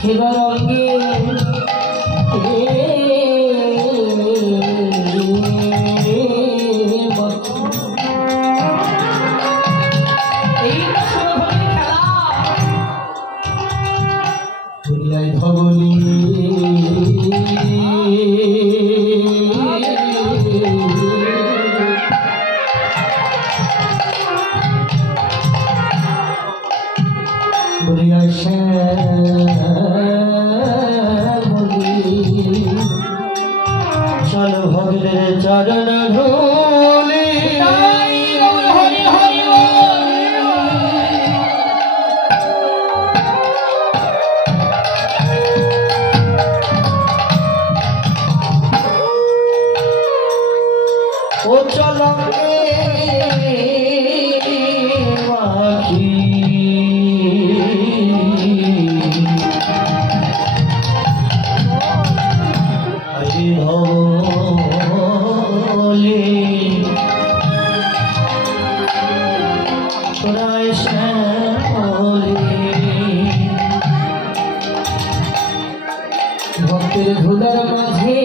শিবরঙ্গে ভগনী চল ভগদের চরণ ধুলি ও চল ভক্তের ধুলার মাঝে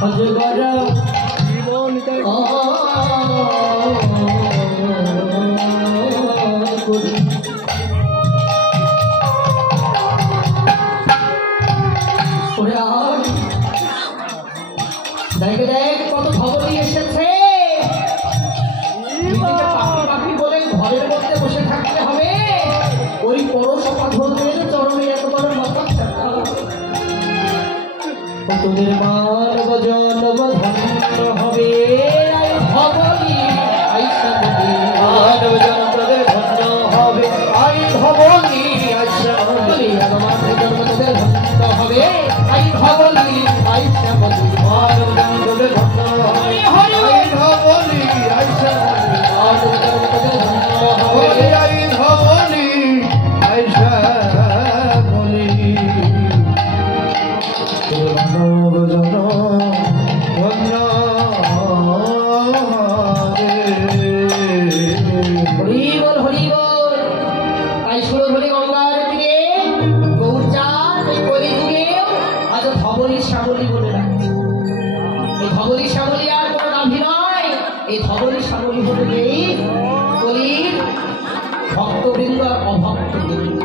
অজগর দেখ দেখ কত খবরই এসেছে পাখি বলে ঘরের মধ্যে বসে থাকতে হবে ওই পরশ পাথরের চরণে এত বড় মাথা তোদের মানব জন্ম ধন্য হবে ভবনী মানব জন্ম তোদের ধন্য হবে আই ভবনী মানব জন্ম তোদের ধন্য হবে আই ভবনী আই শ্যামলী মানব জন্ম তোদের ধন্য হবে আই ভবনী আই শ্যামলী মানব জন্ম তোদের ধন্য হবে আই ভবনী আই শ্যামলী মানব জন্ম ধন্য হরি বল হরি বল তাই সুরধুলি গঙ্গার তীরে গৌরচাঁদ এই কলিযুগে আজ ধবলী শ্যামলী বলে ডাকছে এই ধবলী শ্যামলী আর কোনো নাভি নয় এই ধবলী শ্যামলী বলে নেই কলির ভক্তবৃন্দ আর অভক্তবৃন্দ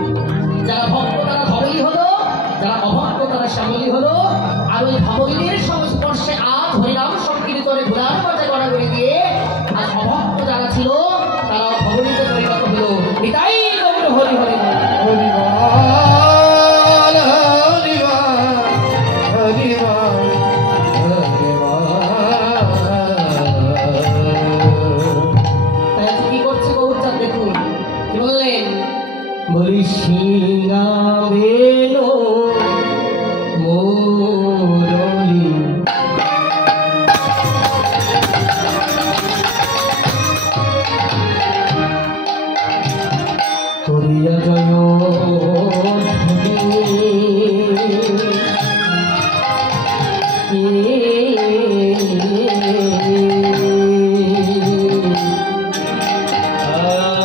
যারা ভক্ত তারা ধবলী হলো যারা অভক্ত তারা শ্যামলী হলো আর ওই ধবলীর সংস্পর্শে আজ হরিনাম সংকীর্তনে ঘোরার মজা করা করে দিয়ে আজ অভক্ত যারা ছিল তারা ধবলীতে পরিণত হলো এটাই গৌর হরি হরি হরি কি করছে গৌরচাঁদ দেখুন কি বললেন বলি সিংহা বেলো মোরলি করিয়া জয়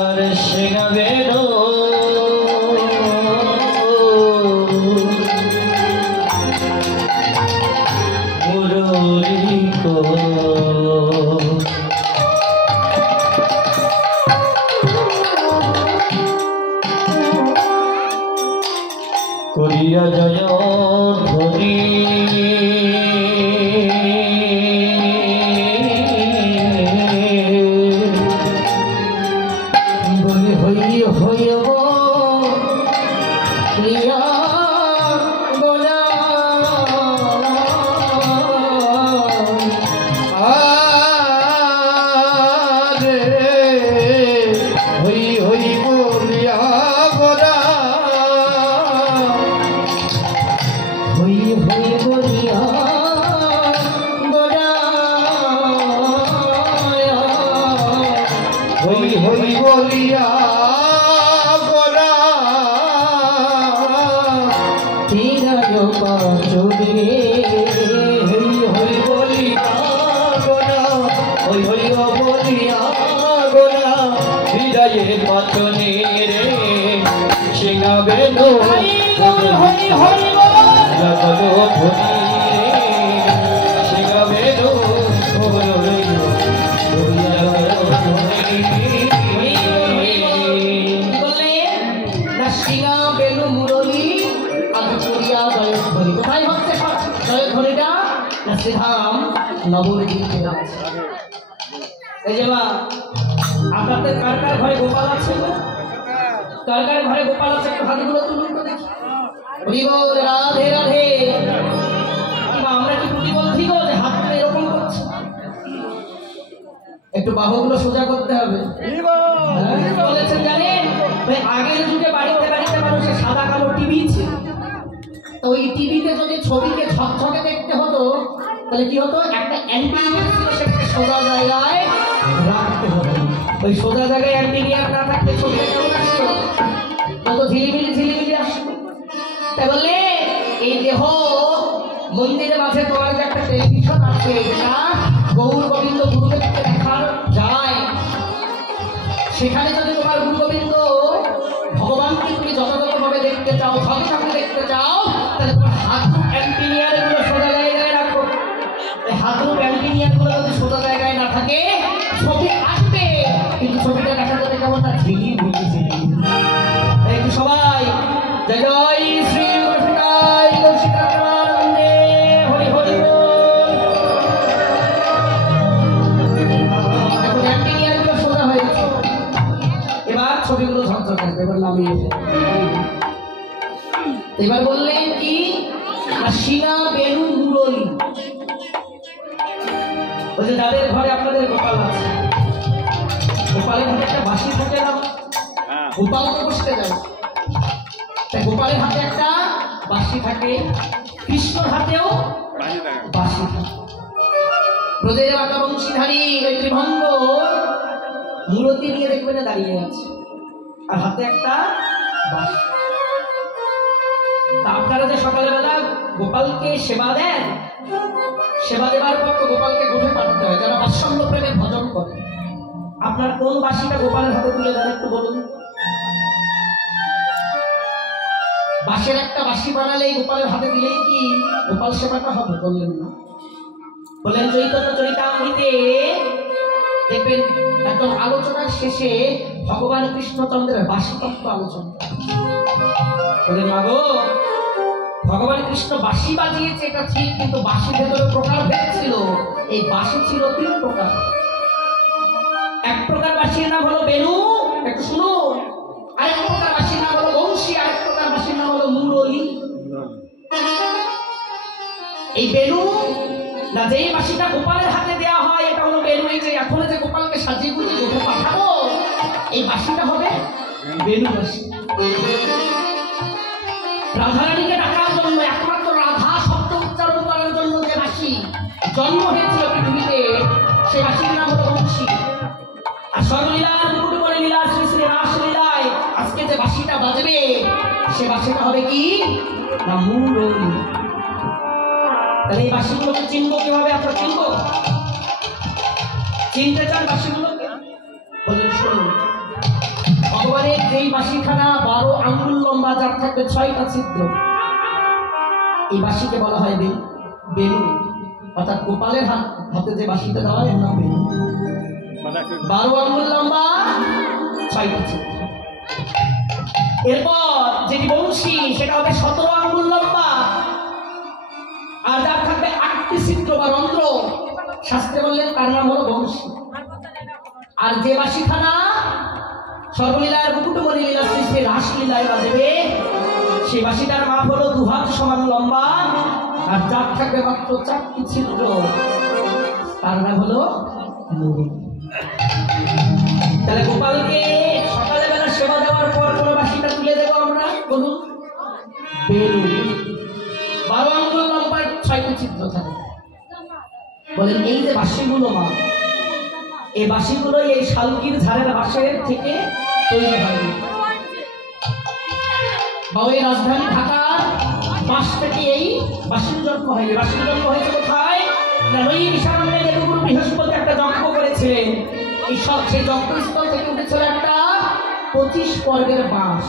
আর সিংহা করিয়া জয় ধ্বনি বলি হই হইব প্রিয়া গোলা আরে হই হইব প্রিয়া গোলা হই হই বলিয়া গোলা হই হই বলিয়া গোলা তিরায় পাচু যাবে হরি হরি বলি গোনা ওই হরি বলিয়া গোনা হৃদয়ের বচনে রে সিংহাবে নো হরি হরি হরি লাগলো ভরি সিংহাবে নো হরি সিংহা বেলু মুরলী আজ করিয়া জয়ধ্বনি কোথায় হচ্ছে জয়ধ্বনিটা না শ্রীধাম নবদ্বীপে আছে। এই যে মা আপনাদের কার কার ঘরে গোপাল আছে? কার কার ঘরে গোপাল আছে? একটু হাতগুলো তুলুন তো দেখি। হরি বল রাধে রাধে। আমরা কি প্রতিবন্ধী গো যে হাত তুলে এরকম করছি? একটু বাহুগুলো সোজা করতে হবে। বলেছেন জানেন আগের যুগে বাড়িতে বাড়িতে মানুষের সাদা কালো টিভি ছিল, তো ওই টিভিতে যদি ছবিকে ঝকঝকে দেখতে হতো তাহলে কি হতো, একটা অ্যান্টিনিয়ার ছিল সেটাকে সোজা জায়গায় রাখতে হতো। ওই সোজা জায়গায় অ্যান্টিনিয়ার না থাকলে ছবিটা কেমন আসতো? তত ঝিলিমিলি ঝিলিমিলি আসতো। তাই বললে এই দেহ মন্দিরের মাঝে তোমার যে একটা টেলিভিশন আছে যেটা গৌর গোবিন্দ গুরুদেবকে দেখা যায়, সেখানে যদি তোমার গুরু গোবিন্দ ভগবানকে তুমি যথাযথভাবে দেখতে চাও, ঝকঝকে দেখতে চাও, তাহলে তোমার হাতরূপ অ্যান্টিনিয়ার গুলো সোজা জায়গায় রাখো। হাতরূপ অ্যান্টিনিয়ার গুলো যদি সোজা জায়গায় না থাকে ছবি আসবে, কিন্তু ছবিটা দেখা যাবে কেমন তার ঝিলি মিলি। একটু সবাই জয় জয় শ্রী গোপিকায় গোপিকানন্দে হরি হরি বল। এখন অ্যান্টিনিয়ার গুলো সোজা হয়ে গেছে, এবার ছবিগুলো ঝকঝক আসবে। এবার নামিয়ে এবার বললেন কি সিংহা বেলু মুরলী। ওই যে যাদের ঘরে আপনাদের গোপাল আছে, গোপালের হাতে একটা বাঁশি থাকে না? গোপাল তো বসতে যাবে, তাই গোপালের হাতে একটা বাঁশি থাকে, কৃষ্ণর হাতেও বাঁশি থাকে। ব্রজের বাঁকা বংশীধারী ওই ত্রিভঙ্গ মূর্তি নিয়ে দেখবে না দাঁড়িয়ে আছে, আর হাতে একটা বাঁশি। তা আপনারা যে সকালবেলা গোপালকে সেবা দেন, সেবা দেওয়ার পর তো গোপালকে গোঠে পাঠাতে হয়, যারা বাৎসল্য প্রেমের ভজন করে। আপনার কোন বাঁশিটা গোপালের হাতে তুলে দেন একটু বলুন। বাঁশের একটা বাঁশি বানালে গোপালের হাতে দিলেই কি গোপাল সেবাটা হবে? বললেন না। বললেন চৈতন্য চরিতামৃতে দেখবেন একদম আলোচনার শেষে ভগবান কৃষ্ণচন্দ্রের বাঁশি তত্ত্ব আলোচনা। বলে মাগো, ভগবান কৃষ্ণ বাঁশি বাজিয়েছে এটা ঠিক, কিন্তু বাঁশির ভেতরে প্রকার ভেদ ছিল। এই বাঁশি ছিল 3 প্রকার। এক প্রকার বাঁশির নাম হলো বেনু, একটু শুনুন। আরেক প্রকার বাঁশির নাম হলো বংশী, আরেক প্রকার বাঁশির নাম হলো মুরলী। এই বেনু না, যেই বাঁশিটা গোপালের হাতে দেওয়া হয় এটা হলো বেনু। এই যে এখন যে গোপালকে সাজিয়ে গুজিয়ে গোঠে পাঠাবো, এই বাঁশিটা হবে বেনু বাঁশি। রাধারানীকে ডাকার জন্য, একমাত্র রাধা শব্দ উচ্চারণ করার জন্য যে বাঁশি জন্ম হয়েছিল পৃথিবীতে, সেই বাঁশির নাম হলো বংশী। আর সর্বলীলার মুকুটমণি লীলা, শ্রী শ্রী রাসলীলায় আজকে যে বাঁশিটা বাজবে, সে বাঁশিটা হবে কি না মুরলী। তাহলে এই বাঁশিগুলোকে চিনবো কিভাবে? আপনারা চিনবো, চিনতে চান বাঁশিগুলোকে? বলুন শুনুন। ভগবানের যেই বাঁশিখানা 12 আঙ্গুল লম্বা, যার থাকবে 6টা ছিদ্র, এই বাঁশিকে বলা হয় বেনু। অর্থাৎ গোপালের হাতে যে বাঁশিটা দেওয়া হয় এর নাম বেনু। 12 আঙ্গুল লম্বা, 6টা ছিদ্র। এরপর যেটি বংশী সেটা হবে 17 আঙ্গুল লম্বা, আর যার থাকবে 8টি ছিদ্র বা রন্ধ্র, শাস্ত্রে বললেন তার নাম হলো বংশী। আর যে বাঁশিখানা সর্বলীলার মুকুটমণি লীলা শ্রী শ্রী রাসলীলায় বাজবে, সেই বাঁশিটার মাপ হলো 2 হাত সমান লম্বা, আর যার থাকবে মাত্র 4টি ছিদ্র, তার নাম হলো মুরলী। তাহলে গোপালকে সকালে বেলা সেবা দেওয়ার পর কোন বাঁশিটা তুলে দেবো আমরা? বলুন বেনু। 12 আঙ্গুল লম্বা, 6টি ছিদ্র থাকে। বলেন এই যে বাঁশিগুলো মা, এই বাঁশিগুলো এই শালকির ঝাড়ের বাঁশের থেকে তৈরি হয়। বাউয়ের রাজধানী ঢাকার বাস থেকে এই বাসির জন্ম হয়নি। বাসির জন্ম হয়েছে কোথায়? না, ওই নিশারণ্যে দেবগুরু বৃহস্পতি একটা যজ্ঞ করেছিলেন। এই সব সেই যজ্ঞস্থল থেকে উঠেছিল একটা 25 পর্বের বাঁশ।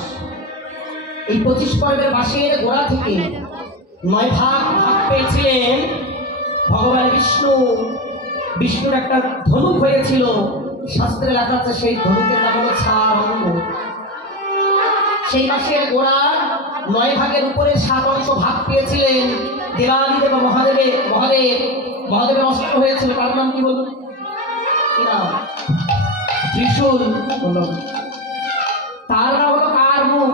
এই 25 পর্বের বাঁশের গোড়া থেকে 9 ভাগ পেয়েছিলেন ভগবান বিষ্ণু। বিষ্ণুর একটা ধনুক হয়েছিল, শাস্ত্রে লেখা আছে সেই ধনুকের নাম হলো ছাড়ঙ্গ। সেই বাঁশের গোড়া 9 ভাগের উপরে 7 অংশ ভাগ পেয়েছিলেন দেবাদিদেব মহাদেবের অস্ত্র হয়েছিল। তার নাম কি বলুন? কি নাম? ত্রিশূল। তার নাম হলো কার মুখ।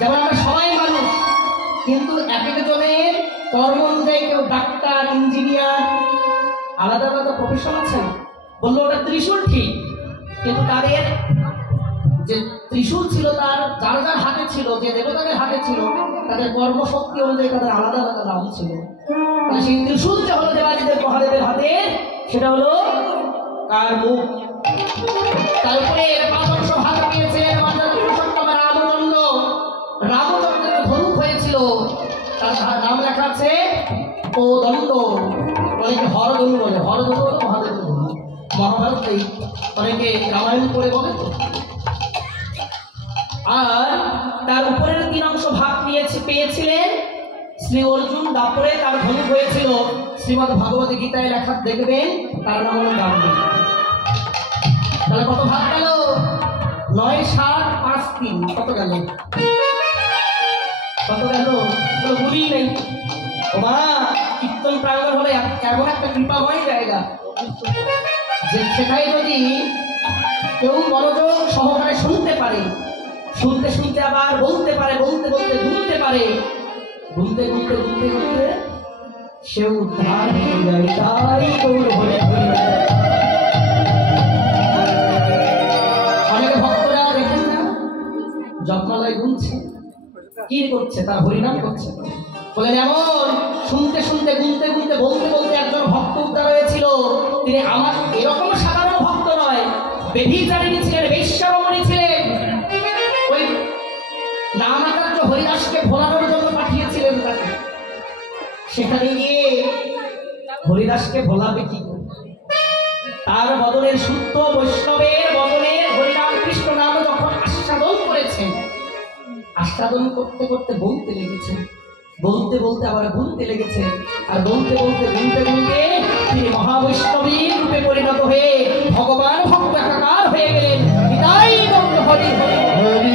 যেমন আমরা সবাই মানুষ, কিন্তু এক একজনের কর্ম অনুযায়ী কেউ ডাক্তার, ইঞ্জিনিয়ার, আলাদা আলাদা প্রফেশন আছে। বললো ওটা ত্রিশূল ঠিক, কিন্তু তাদের যে ত্রিশূল ছিল তার যার যার হাতে ছিল, যে দেবতাদের হাতে ছিল, তাদের কর্মশক্তি অনুযায়ী তাদের আলাদা আলাদা নাম ছিল। তাহলে সেই ত্রিশূল যে হলো দেবাদিদেব মহাদেবের হাতে, সেটা হলো কার মুখ। তারপরে 5 অংশ ভাগ পেয়েছিলেন রামচন্দ্র। রামচন্দ্রের ধনুক হয়েছিল, তার নাম লেখা আছে ও দণ্ড। অনেকে হরধনু বলে, হরধনু হলো মহাদেবের ধনুক। মহাভারত অনেকে রামায়ণ করে বলে তো। আর তার উপরের 3 অংশ ভাগ পেয়েছিলেন শ্রী অর্জুন। তারপরে তার ধনুক হয়েছিল শ্রীমদ্ ভাগবত গীতায় লেখা, দেখবেন তার নাম হলো গান্ধী। তাহলে কত ভাগ গেল? 9, 7, 5, 3 কত গেল? কত গেল? ভুলই নেই। ওমা, কীর্তন প্রাঙ্গণ হলে এমন একটা কৃপাময় জায়গা যে সেটাই যদি কেউ মনোযোগ সহকারে শুনতে পারে, শুনতে শুনতে আবার বলতে পারে, বলতে বলতে গুনতে পারে, গুনতে গুনতে গুনতে গুনতে সে উদ্ধার হয়ে যায়। তাই গৌর হরি হরি। অনেক ভক্তরা দেখেন না, যত্নালয় গুনছে, কি করছে? তার হরিনাম করছে। বলেন এমন শুনতে শুনতে গুনতে গুনতে বলতে বলতে একজন ভক্ত উদ্ধার হয়েছিল। তিনি আমার এরকম সাধারণ ভক্ত নয়, বেভিচারিণী ছিলেন, বেশ্যারমণী ছিলেন। ওই নামাচার্য হরিদাসকে ভোলানোর জন্য পাঠিয়েছিলেন তাকে। সেখানে গিয়ে হরিদাসকে ভোলাবে কি করে? তার বদনের শুদ্ধ বৈষ্ণবের বদনে হরিনাম কৃষ্ণ নাম যখন আস্বাদন করেছেন, আস্বাদন করতে করতে বলতে লেগেছেন, বলতে বলতে আবার গুনতে লেগেছেন, আর বলতে বলতে গুনতে গুনতে তিনি মহাবৈষ্ণবীর রূপে পরিণত হয়ে ভগবান ভক্ত একাকার হয়ে গেলেন। বিদায় হরি হরি হরি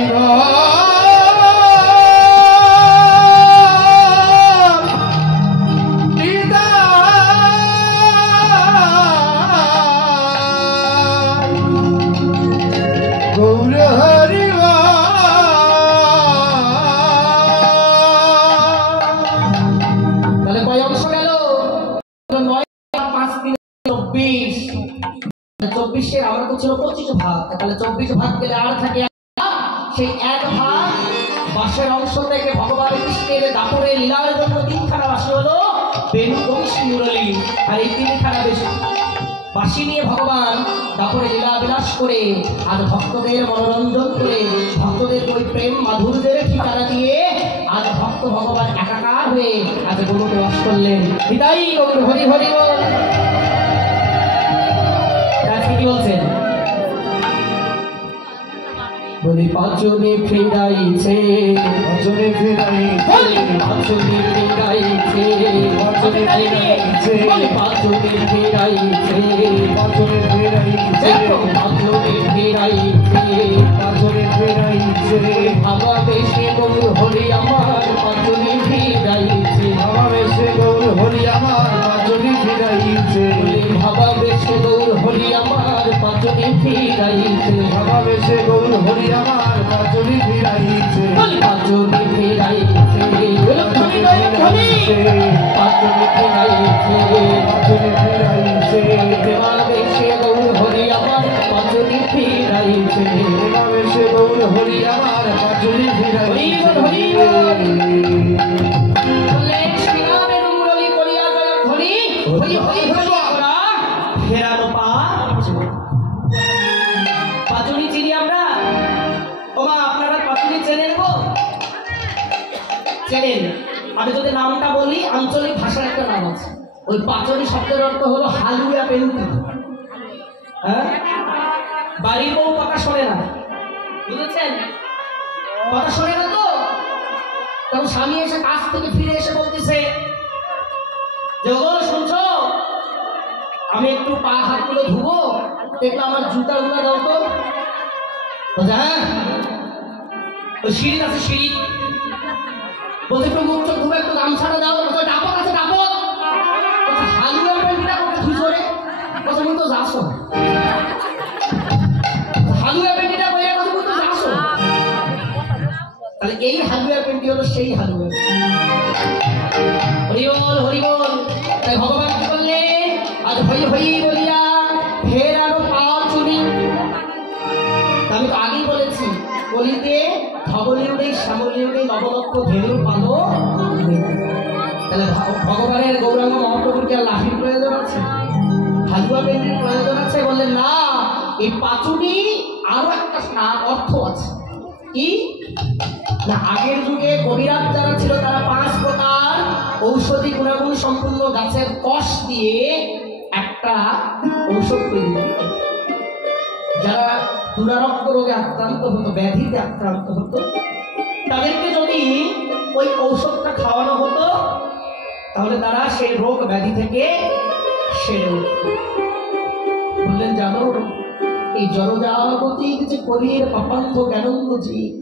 আমরা তো ছিল 25 ভাগ। তাহলে 24 ভাগ গেলে আর থাকে সেই 1 ভাগ বাঁশের অংশ থেকে ভগবান কৃষ্ণের দাপরে লীলার জন্য 3খানা বাঁশি হলো বেণু, বংশী, মুরলী। আর এই 3খানা বাঁশি নিয়ে ভগবান দাপরে লীলা বিলাস করে আর ভক্তদের মনোরঞ্জন করে, ভক্তদের ওই প্রেম মাধুর্যের ঠিকানা দিয়ে আজ ভক্ত ভগবান একাকার হয়ে আজ গুরুকে বাস করলেন। বিদায়ী গৌর হরি হরি বল। কি বলছেন? বলি পাঁচনে ফেরাইছে, পাঁচনে ফেরাইছে, পাঁচনে ফেরাইছে, পাঁচনে ফেরাইছে, পাঁচনে ফেরাইছে, পাঁচনে ফেরাইছে, পাঁচনে ফেরাইছে, পাঁচনে ফেরাইছে। আমার দেশে গৌর হরি আমার পাঁচনে ফেরাইছে, আমার দেশে গৌর হরি আমার পাঁচনে ফেরাইছে, ভাবা বেশে গৌর হরি আমার পাঁচনে ফেরাইছে, ভাবা বেশে গৌর হরি আমার পাঁচনে ফেরাইছে, পাঁচনে ফেরাইছে, পাঁচনে ফেরাইছে, পাঁচনে ফেরাইছে, ভাবা বেশে গৌর হরি আমার পাঁচনে ফেরাইছে, ভাবা বেশে গৌর হরি আমার পাঁচনে ফেরাইছে। ফেরানো পা পাঁচুনি চিনি আমরা। ওমা, আপনারা পাঁচুনি চেনে নেব? চেনেন? আমি যদি নামটা বলি, আঞ্চলিক ভাষার একটা নাম আছে। ওই পাচনি শব্দের অর্থ হলো হালুয়া পেন্টি। হ্যাঁ, বাড়ির বউ কথা শোনে না, বুঝেছেন? কথা শোনে না তো, তখন স্বামী এসে কাজ থেকে ফিরে এসে বলতেছে যে ও শুনছো, আমি একটু পা হাতগুলো ধুবো, দেখলো আমার জুতা উঠা দাও তো। হ্যাঁ, ওই সিঁড়ি আছে, সিঁড়ি বলতে একটু মুখ চোখ ধুবে, একটু গামছাটা দাও। ডাপত আছে, ডাপত। হালুয়া পেন্টিটা করতে ধুইছো রে, কথা তুমি তো যাচ্ছ। হালুয়া পেন্টিটা করে কথা তুমি তো যাচ্ছ। তাহলে এই হালুয়া পেন্টি হলো সেই হালুয়া। হরিবল হরিবল। তাই ভগবান কি করলেন? আজ হই হই বলিয়া ফের আরো পাঁচুনি। আমি তো আগেই বলেছি, কলিতে ধবলিউডে শ্যামলিউডে নবরত্ন ধেনু পালো। তাহলে ভগবানের গৌরাঙ্গ মহাপ্রভুর কি আর লাঠির প্রয়োজন আছে? হালুয়া পেন্টির প্রয়োজন আছে? বললেন না, এই পাঁচুনি আরো একটা অর্থ আছে। কি না, আগের যুগে কবিরাজ যারা ছিল তারা 5 প্রকার ঔষধি গুণাগুণ সম্পূর্ণ গাছের কষ দিয়ে একটা ঔষধ তৈরি করত। যারা দুরারোগ্য রোগে আক্রান্ত হতো, ব্যাধিতে আক্রান্ত হতো, তাদেরকে যদি ওই ঔষধটা খাওয়ানো হতো তাহলে তারা সেই রোগ ব্যাধি থেকে সেরে উঠত। বললেন জানো, এই জড়জাগতিক যে কলির পাপান্ধ জ্ঞানন্দ জীব,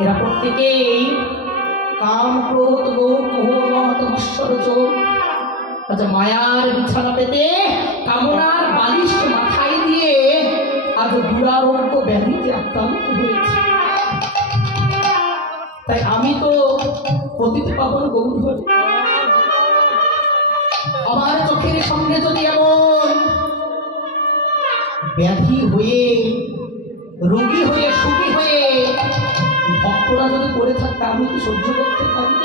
এরা প্রত্যেকেই কাম ক্রোধ লোভ মোহ মদ মৎসর্য, আচ্ছা মায়ার বিছানা পেতে কামনার বালিশ মাথায় দিয়ে আজ দুরারোগ্য ব্যাধিতে আক্রান্ত হয়েছে। তাই আমি তো পতিত পাবন গৌর, আমার চোখের সামনে যদি এমন ব্যাধি হয়ে, রোগী হয়ে, সুখী হয়ে ভক্তরা যদি করে থাকতে আমি কি সহ্য করতে পারি?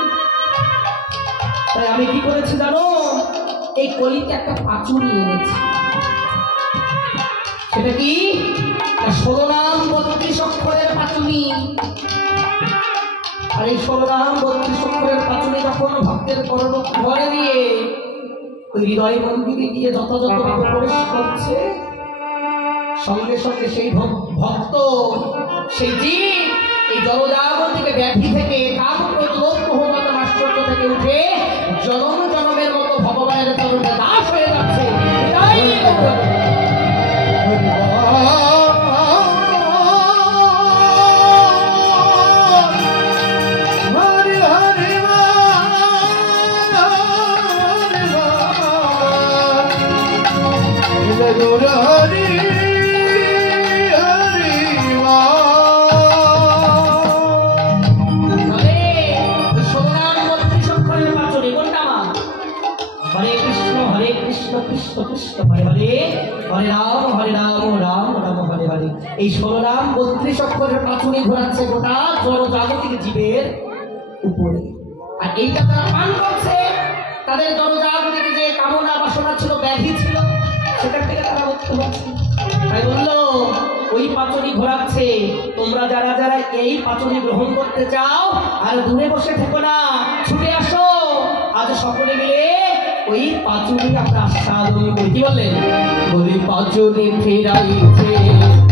তাই আমি কি করেছি জানো, এই কলিতে একটা পাঁচুনি এনেছি। সেটা কি? 16 নাম 32 অক্ষরের পাঁচুনি। আর এই 16 নাম 32 অক্ষরের পাঁচুনি যখন ভক্তের ঘরে দিয়ে ওই হৃদয় মন্দিরে গিয়ে যথাযথভাবে প্রবেশ করছে, সঙ্গে সঙ্গে সেই ভক্ত, সেই জীব এই জড়জাগতিক ব্যাধি থেকে, কাম ক্রোধ লোভ মোহ মদ মাৎসর্য থেকে উঠে জনম জনমের মতো ভগবানের চরণে দাস হয়ে যাচ্ছে। কৃষ্ণ কৃষ্ণ হরে হরে, হরে রাম রাম রাম হরে হরে। এই 16 নাম 32 অক্ষরের পাঁচুনি ঘোরাচ্ছে গোটা জড়জাগতিক জীবের উপরে। আর এইটা তারা পান করছে, তাদের জড়জাগতিক যে কামনা বাসনা ছিল, ব্যাধি ছিল, সেটা থেকে তারা মুক্ত হচ্ছে। তাই বললো ওই পাঁচুনি ঘোরাচ্ছে, তোমরা যারা যারা এই পাঁচুনি গ্রহণ করতে চাও আর দূরে বসে থেকো না, ছুটে আসো। আজ সকলে মিলে ওই পাঁচুনি আমরা আস্বাদন করি। কি বললেন? বলি পাঁচুনি ফেরাইছে,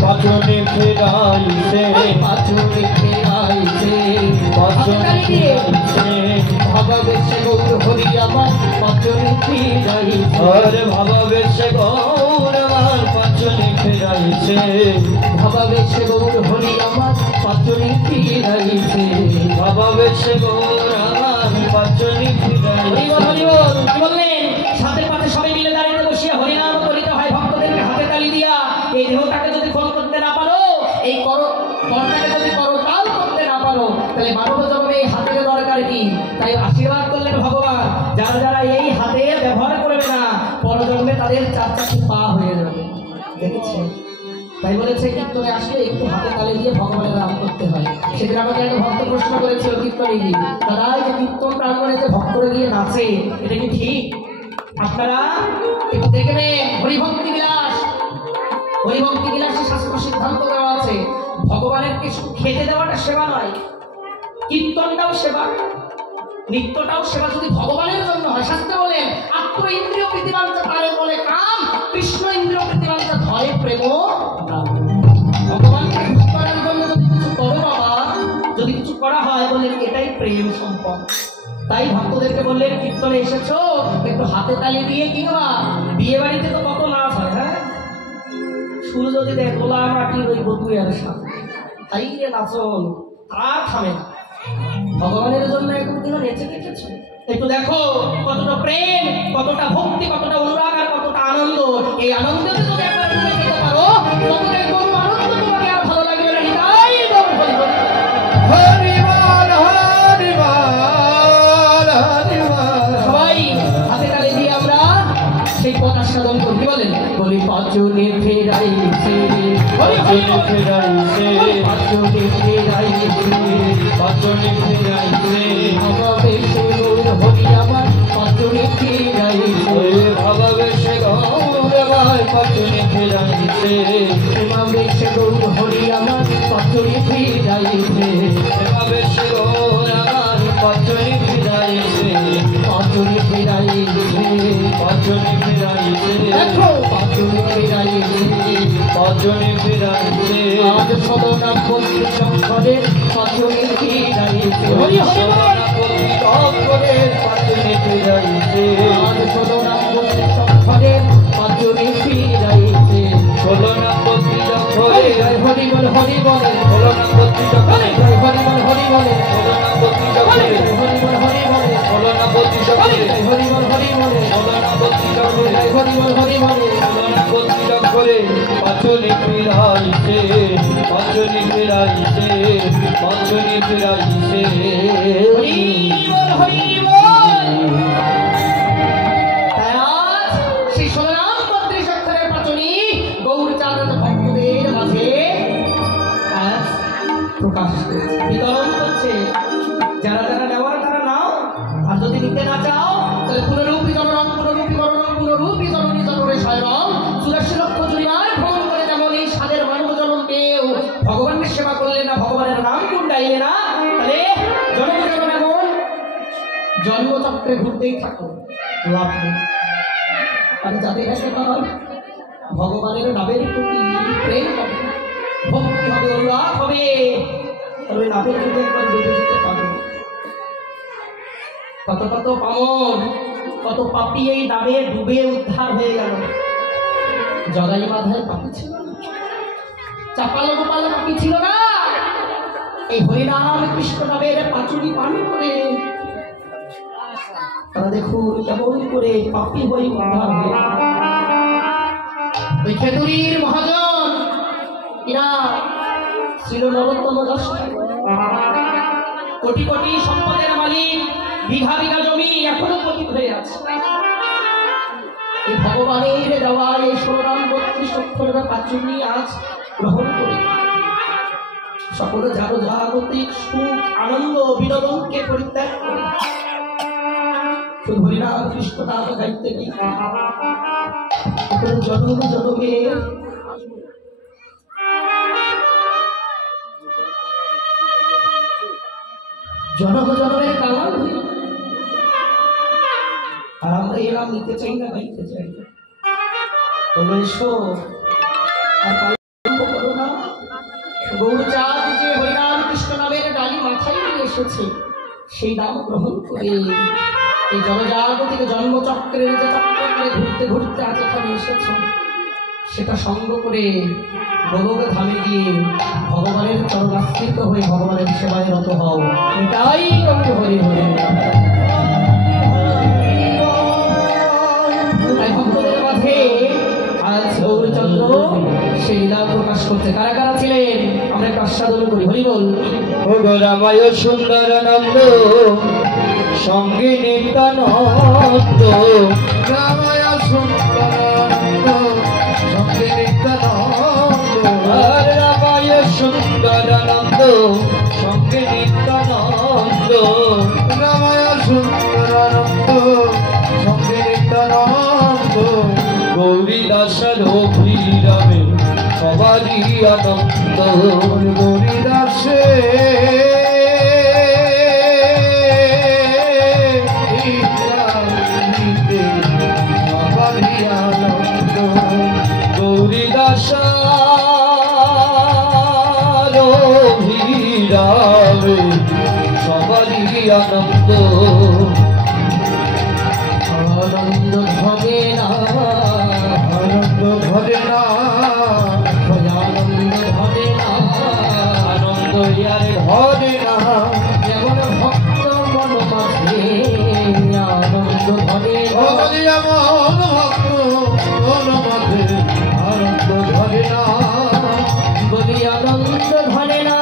পাঁচুনি ফেরাইছে, পাঁচুনি ফেরাইছে, পাঁচুনি ভাবাবেশে গৌর হরি আমার পাঁচুনি ফেরাইছে, আরে ভাবাবেশে গৌর আমার পাঁচুনি ফেরাইছে, ভাবাবেশে গৌর হরি আমার পাঁচুনি ফেরাইছে, ভাবাবেশে গৌর আমার পাঁচুনি ফেরাইছে। কি বললেন? সাথে পাশে সবাই মিলে দাঁড়িয়ে বসিয়া হরিনাম করিতে হয় ভক্তদেরকে হাতে তালি দিয়া। এই দেহটাকে যদি ফল করতে না পারো, এই করটাকে যদি করতাল করতে না পারো, তাহলে মানব জন্মে এই হাতের দরকার কি? তাই আশীর্বাদ করলেন ভগবান, যারা যারা এই হাতে ব্যবহার করবে না, পরজন্মে তাদের 4টি পা হয়ে যাবে। দেখেছেন? তাই বলেছে কীর্তনে আসলে একটু হাতে তালে দিয়ে ভগবানের নাম করতে হয়। সেদিন আমাকে একটা ভক্ত প্রশ্ন করেছিল কীর্তনে গিয়ে, দাদা এই যে কীর্তন প্রাঙ্গণে যে ভক্তরা গিয়ে নাচে, এটা কি ঠিক? আপনারা একটু দেখবেন হরিভক্তি বিলাস, হরিভক্তি বিলাসে শাস্ত্র সিদ্ধান্ত দেওয়া আছে ভগবানের কিছু খেতে দেওয়াটা সেবা নয়, কীর্তনটাও সেবা, নৃত্যটাও সেবা। যদি ভগবানের জন্য হয়, শাস্ত্রে বলেন আত্ম ইন্দ্রিয় প্রীতিবাঞ্ছা তারে বলে কাম, কৃষ্ণ ইন্দ্রিয় প্রীতিবাঞ্ছা ধরে প্রেম। ভগবানকে খুশি করার জন্য যদি কিছু করো বাবা, যদি কিছু করা হয় বললেন এটাই প্রেম সম্পদ। তাই ভক্তদেরকে বললেন কীর্তনে এসেছো একটু হাতে তালি দিয়ে কিংবা বিয়ে বাড়িতে তো কত নাচ হয়, হ্যাঁ সুর যদি দেয় গোলা মাটির ওই বধুয়ের সাথে হাইয়ে নাচন আর থামে না। ভগবানের জন্য একদিনও নেচে দেখেছো? একটু দেখো কতটা প্রেম, কতটা ভক্তি, কতটা অনুরাগ আর কতটা আনন্দ। এই আনন্দে যদি একবার ডুবে যেতে পারো ততটাই কোনো আনন্দ তোমাকে আর ভালো লাগবে না। তাই সবাই হাতে তালি দিয়ে আমরা সেই পথ আস্বাদন করতে বলেন বলি পাঁচজনে ফেরাইছে, পাঁচজনে ফেরাইছে, পাঁচজনে ফেরাইছে, পাঁচজনে ফেরাইছে, ভাবাবেশে গৌর হরি আমার পাঁচজনে ফেরাইছে, ভাবাবেশে গৌর আমার পাঁচজনে ফেরাইছে, ভাবাবেশে গৌর হরি আমার পাঁচজনে ফেরাইছে, ভাবাবেশে গৌর আমার পাঁচজনে ফেরাইছে, পাঁচজনে ফেরাইছে, পাঁচজনে ফেরাইছে, দেখো পাঁচজনে ফেরাইছে, পাঁচজনে ফেরাইছে, আজ সদনা বন্ধু সংকটে পাঁচজনে ফেরাইছে, হরি হরি করে পাঁচজনে ফেরাইছে, আজ সদনা বন্ধু সংকটে পাঁচজনে ফেরাইছে, সদনা বন্ধু করে হরি বল হরি বলে, সদনা বন্ধু করে হরি বল হরি বলে, সদনা বন্ধু করে হরি বল হরি বলে, সদনা বন্ধু করে হরি বল হরি বলে, সদনা বন্ধু করে হরি বল হরি বলে, সদনা বন্ধু করে পাঁচজনে ফেরাইছে, পাঁচজনে ফেরাইছে, পাঁচজনে ফেরাইছে, হরি বল হরি বল। আজ সেই ১৬ অক্ষরের পাঁচনী গৌরচাঁদ ভক্তদের মাঝে আজ প্রকাশ করেছে, বিতরণ করছে। যারা যারা নেওয়ার তারা নাও, আর যদি নিতে না চাও তাহলে পুনরূপী জনরম, পুনরূপী করণম, পুনরূপী জননী জনরে স্বয়ং চুরাশি লক্ষ জুড়িবার ভ্রমণ করে যেমন এই সাদের মানব জন্ম পেয়েও ভগবানের সেবা করলে না, ভগবানের নাম কোন গাইলে না, তাহলে জন্ম জন্ম এমন জন্মচক্রে ঘুরতেই থাকো, লাভ নেই। আর যাদের কাছে ভগবানের নামের প্রতি প্রেম হবে, ভক্তি হবে, অনুরাগ হবে, তবে নামের প্রতি একবার ডুবে যেতে পারো। কত কত পামর, কত পাপি এই নামে ডুবে উদ্ধার হয়ে গেল। জগাই মাধায় পাপি ছিল না, চাপালো গোপাল পাপি ছিল না, এই হরিনাম কৃষ্ণ নামের পাঁচুরি পান করে তারা দেখুন কেমন করে পাপি হয়ে উদ্ধার হয়ে। ওই খেতুরির মহাজন এরা ছিল নরোত্তম দাস, কোটি কোটি সম্পদের মালিক, বিঘা বিঘা জমি এখনো পতিত হয়ে আছে। এই ভগবানের দেওয়া এই ১৬ অক্ষরের পাঁচজনী আজ গ্রহণ করে সকলে যার জাগতিক সুখ আনন্দ বিনোদনকে পরিত্যাগ করে শুধু হরিনাম কৃষ্ণ নাম গাইতে গিয়ে জন্ম জন্মের জনমের কালার হয়ে, আর আমরা এরা নিতে চাই না, গাইতে চাই না। বলো এসো আর করো না। গৌরচাঁদ যে হরিনাম কৃষ্ণ নামের ডালি মাথায় নিয়ে এসেছে, সেই নাম গ্রহণ করে এই জনজাগতিক জন্মচক্রের যে চক্রে ঘুরতে ঘুরতে আজ এখানে এসেছে, সেটা সঙ্গ করে গোলক ধামে গিয়ে ভগবানের চরণাশ্রিত হয়ে ভগবানের সেবায় রত হও। এটাই হরি হরি হরি। ভক্তদের মাঝে আজ গৌরচন্দ্র সেই লীলা প্রকাশ করতে কারা কারা ছিলেন আমরা একটু আস্বাদন করি। হরি বল। ও রামায় সুন্দর নন্দ সঙ্গে নিত্যানন্দ, রামায় সুন্দরানন্দ সঙ্গে নিত্যানন্দ, রামায় সুন্দরানন্দ সঙ্গে নিত্যানন্দ, রামায় সুন্দরানন্দ সঙ্গে নিত্যানন্দ, গৌরী দাসের অভিরামে সবারই আনন্দ, গৌরী দাসে যাবে সবারই আনন্দ আনন্দ ধরে না আনন্দ ধরে না আনন্দ ধরে না আনন্দ আর ধরে না যেমন ভক্ত মন মাঝে আনন্দ ধরে না যেমন ভক্ত মন মাঝে আনন্দ ধরে না বলি আনন্দ ধরে না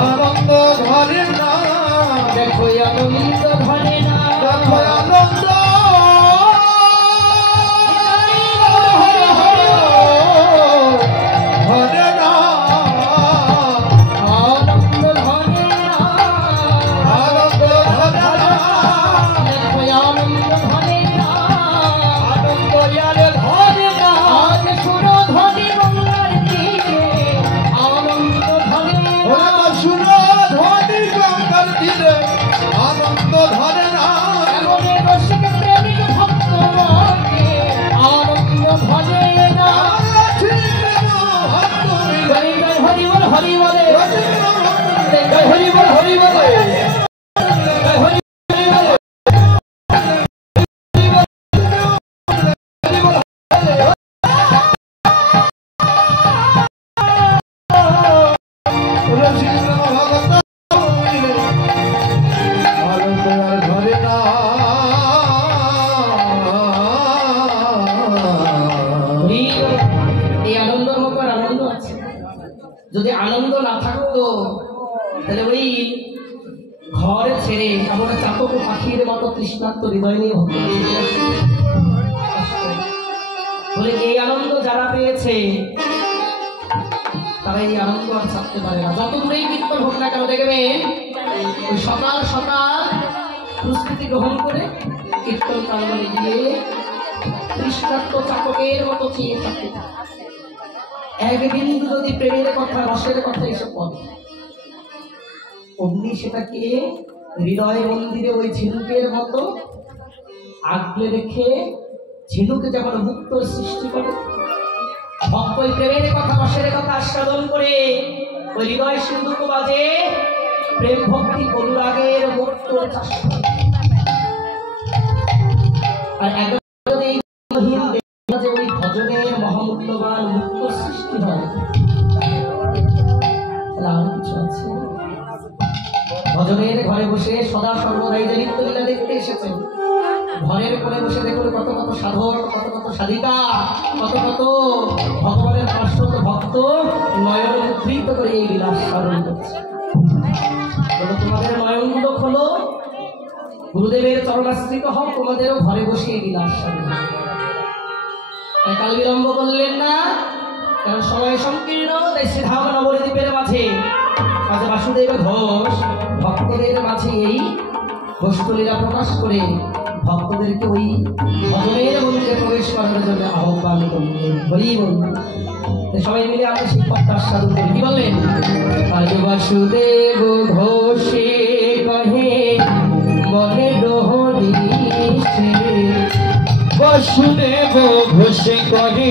আনন্দ ধরে না দেখো আনন্দ ধরে না দেখো আনন্দ ধরে না আনন্দ ধরে না আনন্দ ধরে না দেখো আনন্দ ধরে না আনন্দ আর ধরে না আজ শুনো ধরে গঙ্গার তীরে আনন্দ ধরে না শুনো ধনী গঙ্গার তীরে আনন্দ ধরে না এমন রসিক প্রেমিক ভক্ত মনে আনন্দ ধরে না জয় জয় হরি বল হরি বলে জয় হরি বল হরি বলে জয় হরি এই আনন্দের মতো আর আনন্দ আছে। যদি আনন্দ না থাকতো তাহলে ওই ঘরে ছেড়ে আমরা চাতক পাখির মতো তৃষ্ণার্ত হৃদয় নিয়ে হতো বলে এই আনন্দ যারা পেয়েছে তারা এই আনন্দ আর ছাড়তে পারে না। যত দূরেই কীর্তন হোক না কেন দেখবেন ওই সকাল সকাল প্রস্তুতি গ্রহণ করে কীর্তন প্রাঙ্গণে গিয়ে তৃষ্ণার্ত চাতকের মতো চেয়ে থাকে। এক বিন্দু যদি প্রেমের কথা রসের কথা এসে পড়ে অমনি সেটাকে হৃদয় মন্দিরে ওই ঝিনুকের মতো আগলে রেখে ঝিনুকে যেমন মুক্তর সৃষ্টি করে ভক্ত ওই প্রেমের কথা রসের কথা আস্বাদন করে ওই হৃদয় সিন্ধুক বাজে প্রেম ভক্তি অনুরাগের মুক্ত চাষ করে। আর একজন যদি যে ওই ভজনের মহামূল্যবান মুক্ত সৃষ্টি হয় তাহলে আর কিছু আছে? ভজনের ঘরে বসে সদা সর্বদাই যে নিত্যলীলা দেখতে এসেছেন ঘরের কোণে বসে দেখুন কত কত সাধক কত কত সাধিকা কত কত ভগবানের পার্শ্বত ভক্ত নয়ন মুদ্রিত করে এই বিলাস স্মরণ করছে। তোমাদের নয়নগুলো খোলো গুরুদেবের চরণাশ্রিত হও তোমাদেরও ঘরে বসে এই বিলাস স্মরণ। কাল বিলম্ব করলেন না কারণ সময় সংকীর্ণ তাই শ্রীধাম নবদ্বীপের মাঝে মাঝে বাসুদেব ঘোষ ভক্তদের মাঝে এই গোষ্ঠলীলা প্রকাশ করে ভক্তদেরকে ওই ভজনের মন্দিরে প্রবেশ করার জন্য আহ্বান করলেন। বলি বলুন সবাই মিলে আমরা সেই পথটা আস্বাদন করি। কি বললেন? আজ বাসুদেব ঘোষে কহে মনে রহরিষে বাসুদেব ঘোষে করে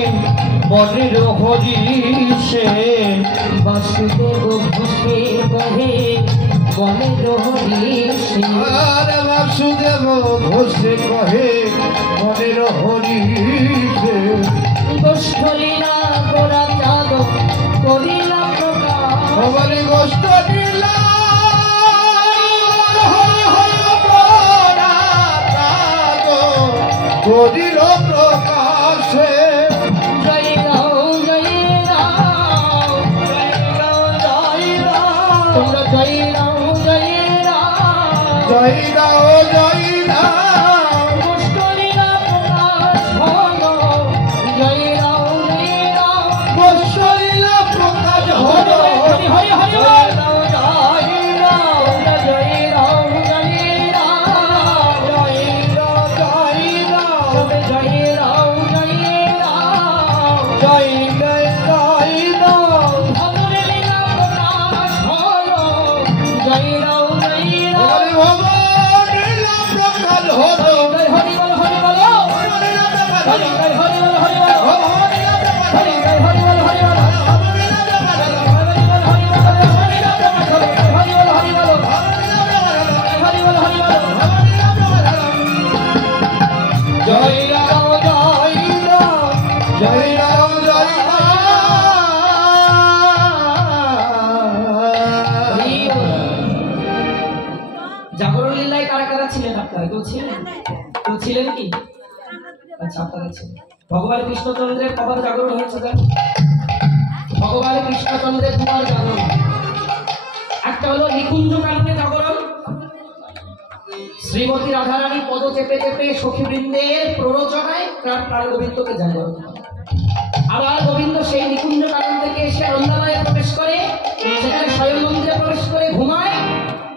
মনের হরিষে বাসুদেব ঘোষে কহে মনের হরিষে আরে বাসুদেব ঘোষে কহে মনের হরিষে গোষ্ঠলীলা গোরা চাঁদ করিলা প্রকাশ সবারই গোষ্ঠ লীলা করিল প্রকাশে জয় রাম জয় রাম জয় রাম তোমরা জয় রাম জয় রাম জয় রাম জয় রাম গোষ্ঠলীলা প্রকাশ হলো জয় রাম জয় রাম গোষ্ঠলীলা প্রকাশ হলো হরি হরি হরি জয় রাম জয় রাম তোমরা জয় রাম জয় রাম জয় রাম জয় রাম তবে জয় রাম জয় রাম জয় জয় জয় রাম ভগবানের লীলা প্রকাশ হলো জয় রাম জয় রাম হরি ভবানী কারা ছিলেন আপনারা? কেউ ছিলেন? কেউ ছিলেন কি? আচ্ছা, আপনারা ছিলেন। ভগবান কৃষ্ণচন্দ্রের কবার জাগরণ হয়েছে জানেন? ভগবান কৃষ্ণচন্দ্রের দুবার জাগরণ। একটা হলো নিকুঞ্জ কাননে জাগরণ, শ্রীমতী রাধারানী পদ চেপে চেপে সখীবৃন্দের প্ররোচনায় প্রাণ গোবিন্দকে জাগরণ। আবার গোবিন্দ সেই নিকুঞ্জ কানন থেকে এসে অন্যালয়ে প্রবেশ করে, সেখানে স্বয়ং মন্দিরে প্রবেশ করে ঘুমায়,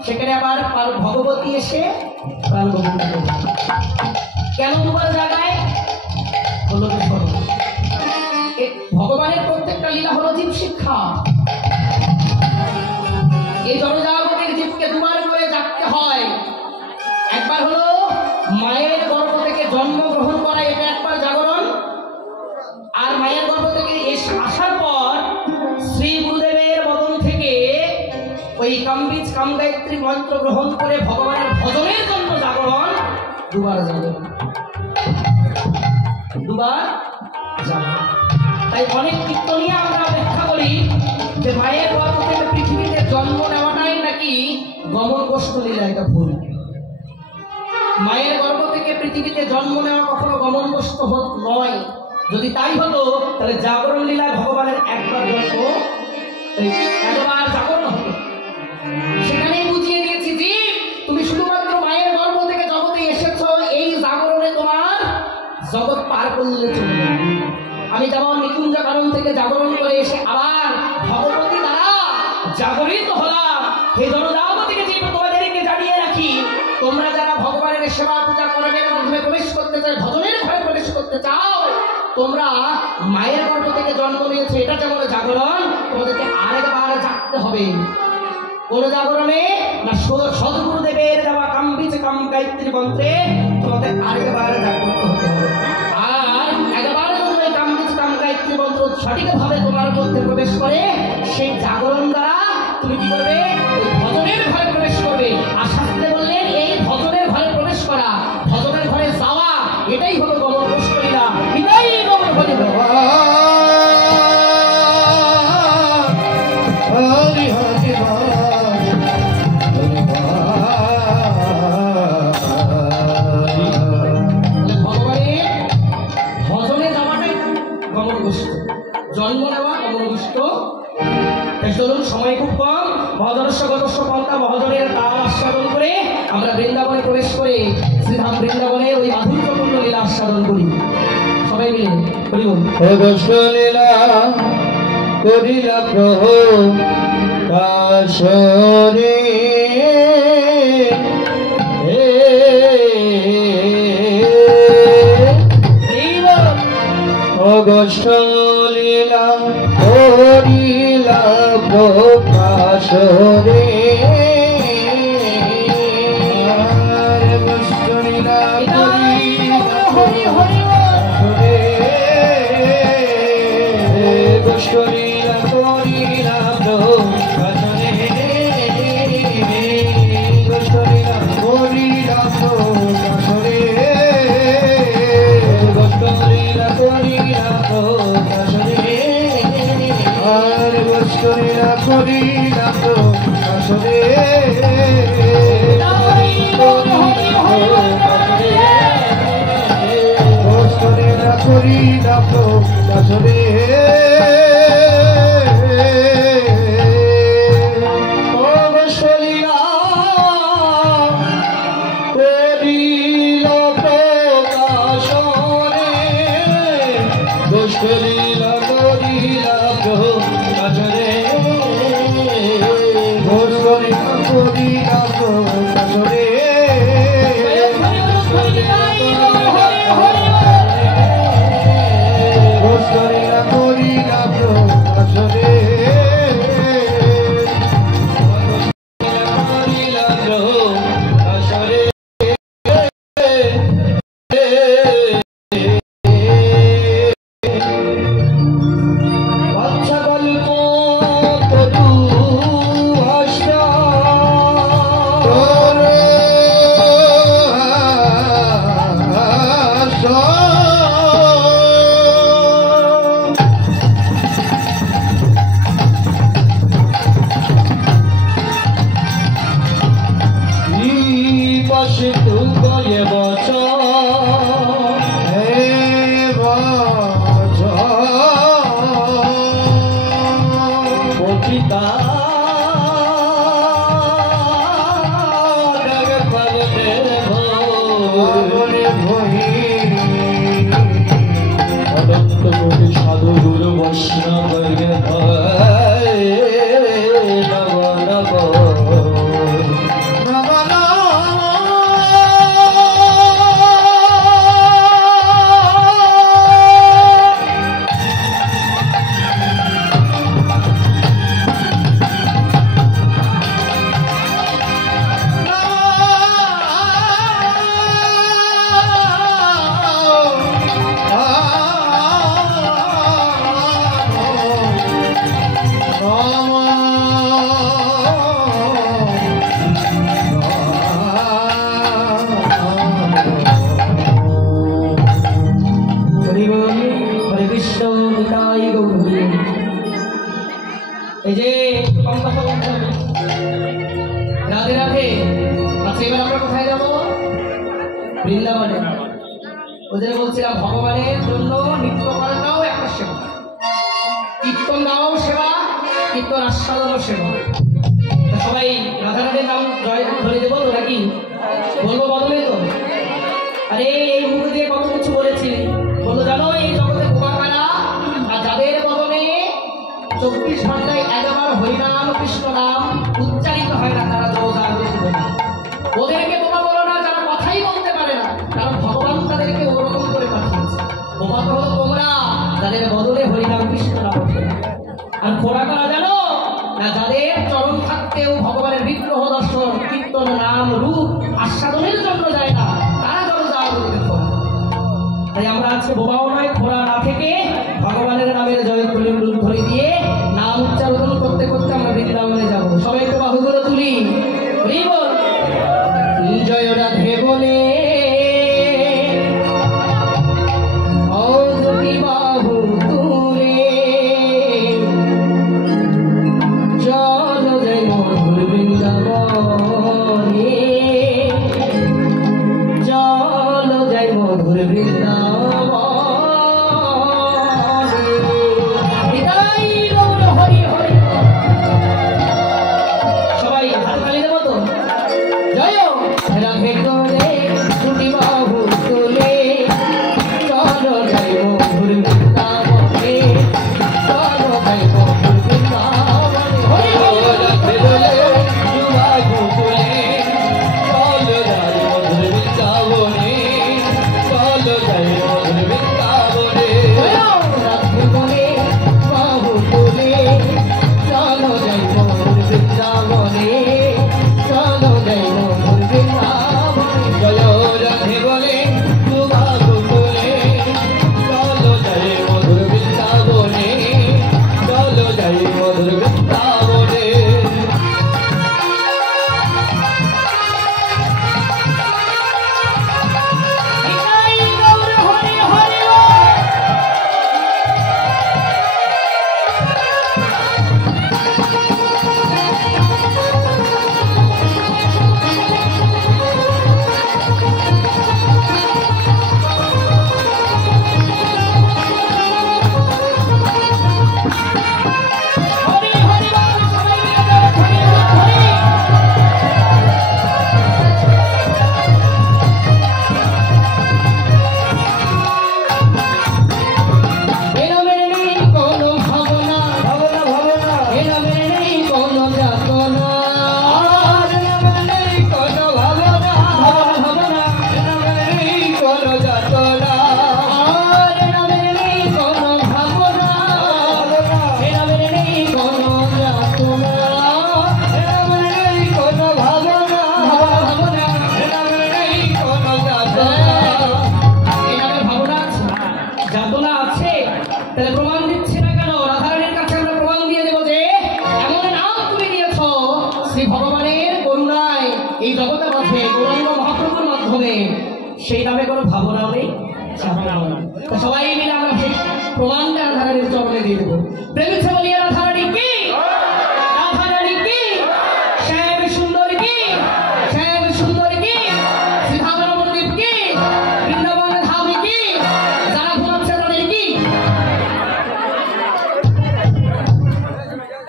সেখানে আবার ভগবতী এসে প্রাণ গোবিন্দকে জাগায়। কেন দুবার জাগায়? হলো ভগবানের প্রত্যেকটা লীলা হলো জীব শিক্ষা। এই জনজাগতিক জীবকে দুবার করে জাগতে হয়। একবার হলো মায়ের গর্ভ থেকে জন্মগ্রহণ করা, এটা একবার জাগরণ। আর মায়ের গর্ভ থেকে আসার পর শ্রী গুরুদেবের বদন থেকে ওই কামবীজ কামগায়ত্রী মন্ত্র গ্রহণ করে ভগবানের ভজনের জন্য জাগরণ। দুবার জাগরণ, দুবার জাগরণ। তাই অনেক কীর্তনিয়া আমরা ব্যাখ্যা করি যে মায়ের গর্ভ থেকে পৃথিবীতে জন্ম নেওয়াটাই নাকি গমন কষ্ট লীলা। এটা ভুল। মায়ের গর্ভ থেকে পৃথিবীতে জন্ম নেওয়া কখনো গমন কষ্ট নয়। যদি তাই হতো তাহলে জাগরণ লীলা ভগবানের একবার জন্ম, একবার জাগরণ হতো। সেখানেই বুঝিয়ে দিয়েছি যে তুমি শুধুমাত্র মায়ের গর্ভ থেকে জগতে এসেছ, এই জাগরণে তোমার জগৎ পার করলে চলবে। আমি যেমন নিকুঞ্জ কানন থেকে জাগরণ করে এসে আবার ভগবতী দ্বারা জাগরিত হলাম। হে জনজাগতিকে জীব, তোমাদেরকে জানিয়ে রাখি, তোমরা যারা ভগবানের সেবা পূজা করবে, মধ্যে প্রবেশ করতে চাও, ভজনের ঘরে প্রবেশ করতে চাও, তোমরা মায়ের গর্ভ থেকে জন্ম নিয়েছো, এটা যেমন জাগরণ, তোমাদেরকে আরেকবার জাগতে হবে। কোন জাগরণে? না, সদ্গুরুদেবের দেওয়া কামবীজ কামগায়ত্রী মন্ত্রে তোমাদের আরেকবার জাগ্রত হতে হবে। আর একবার যদি ওই কামবীজ কামগায়ত্রী মন্ত্র সঠিকভাবে তোমার মধ্যে প্রবেশ করে, সেই জাগরণ দ্বারা তুমি কি করবে? ওই ভজনের ঘরে প্রবেশ করবে। আর শাস্ত্রে বললেন এই ভজনের ঘরে প্রবেশ করা, ভজনের ঘরে যাওয়া, এটাই হলো গমন কষ্ট লীলা। এটাই গমন হরি হরি ভগবানের ভজনে যাওয়াটাই গমন কষ্ট, জন্ম নেওয়া গমন কষ্ট। চলুন, সময় খুব কম। মহাদর্শগতস্য পন্থা মহাজনের তাল আস্বাদন করে আমরা বৃন্দাবনে প্রবেশ করে শ্রীধাম বৃন্দাবনের ওই মাধুর্যপূর্ণ লীলা আস্বাদন করি। সবাই মিলে বলি বল। লীলা করিলা প্রভু কাশরে, অগস্ট লীলা করিলা প্রকাশরে, অগস্ট লীলা করিলা প্রকাশরে, অগস্ট লীলা করিলা প্রকাশরে, অগস্ট লীলা করিলা প্রকাশরে, অগস্ট লীলা করিলা প্রকাশরে, আর অগস্ট লীলা করিলা প্রকাশরে, অগস্ট লীলা করিলা প্রকাশরে, অগস্ট লীলা করিলা প্রকাশরে, অগস্ট লীলা করিলা প্রকাশরে, অগস্ট লীলা করিলা প্রকাশরে, অগস্ট লীলা করিলা প্রকাশরে, তোরে ওদের বলছিলাম ভগবানের জন্য নৃত্য করাটাও একটা সেবা, কীর্তন গাওয়াও সেবা, কীর্তন আস্বাদনও সেবা। সবাই রাধারানীর নাম জয় ধরে দেবো তো নাকি? বলবো বদলে তো? আরে এই মুখ দিয়ে কত কিছু বলেছি। বললো জানো এই জগতে বোকাকারা আর যাদের বদনে 24 ঘন্টায় একবার হরিনাম কৃষ্ণ নাম উচ্চারিত হয় না, তারা ওদেরকে বোকা বলো না, যারা কথাই বলতে পারে না, কারণ ভগবান তাদেরকে ওরকম করে পাঠিয়েছে। বোকা তো হলো তোমরা যাদের বদলে হরিনাম কৃষ্ণ নাম ওঠে। আর খোড়া কারা জানো না, যাদের চরণ থাকতেও ভগবানের বিগ্রহ দর্শন কীর্তন নাম রূপ আস্বাদনের জন্য যায় না, তারা যত যাওয়া বলতে খোড়া। তাই আমরা আজকে বোবাও নয়, খোড়া না থেকে ভগবানের নামের জয় তুলি রূপ ধরে দিয়ে নাম উচ্চারণ করতে করতে আমরা বৃন্দাবনে যাবো। সবাই একটু বাহুগুলো তুলি, জয় রাধে বলে বাহু তুলে চল জয় মধুর বৃন্দাবনে, চল জয় মধুর বৃন্দাবনে। হরি হরি সবাই হাত তালি দেবো তো? জয় রাধে করে দুটি বাহু তুলে চল জয় মধুর বৃন্দাবনে, চল জয় মধুর বৃন্দাবনে। হরি রাধে বলে বাহু তুলে চল জয় মধুর বৃন্দাবনে, চল জয় মধুর বৃন্দাবনে। রাধে বলে বাহু তুলে চল জয় মধুর বৃন্দাবনে, চল জয় মধুর বৃন্দাবনে। জয় রাধে বলে বাহু তুলে চল জয় মধুর বৃন্দাবনে, চল জয় মধুর বৃন্দাবনে। হরি হরি হরি হরি বল সবাই মিলে হরি হরি। এনামের নেই কোনো ভাবনা, ভাবনা ভাবনা এনামের নেই কোনো যাতনা, এনামের নেই কোনো ভাবনা, ভাবনা এনামের নেই কোনো যাতনা, আর এনামের নেই কোনো ভাবনা, এনামের নেই কোনো যাতনা, এনামের নেই কোনো ভাবনা, ভাবনা এনামের নেই কোনো যাতনা। এনামের ভাবনা আছে, যাতনা আছে, তাহলে প্রমাণ দিচ্ছে না কেন? রাধারানীর কাছে আমরা প্রমাণ দিয়ে দেবো যে এমন নাম তুমি দিয়েছ শ্রী ভগবানের করুণায় এই জগতের মধ্যে গৌরাঙ্গ মহাপ্রভুর মাধ্যমে, সেই নামে কোনো ভাবনাও নেই, যাতনাও নেই। তো সবাই মিলে আমরা সেই প্রমাণটা রাধারানীর চরণে দিয়ে দেবো। প্রেমিছে বলিয়ে রাধারানী কি, রাধারানী কি, শ্যাম সুন্দর কি, শ্যাম সুন্দর কি, শ্রীধাম মন্দির কি, বৃন্দাবন ধাম কি, যারা ঘুমাচ্ছে তাদের কি,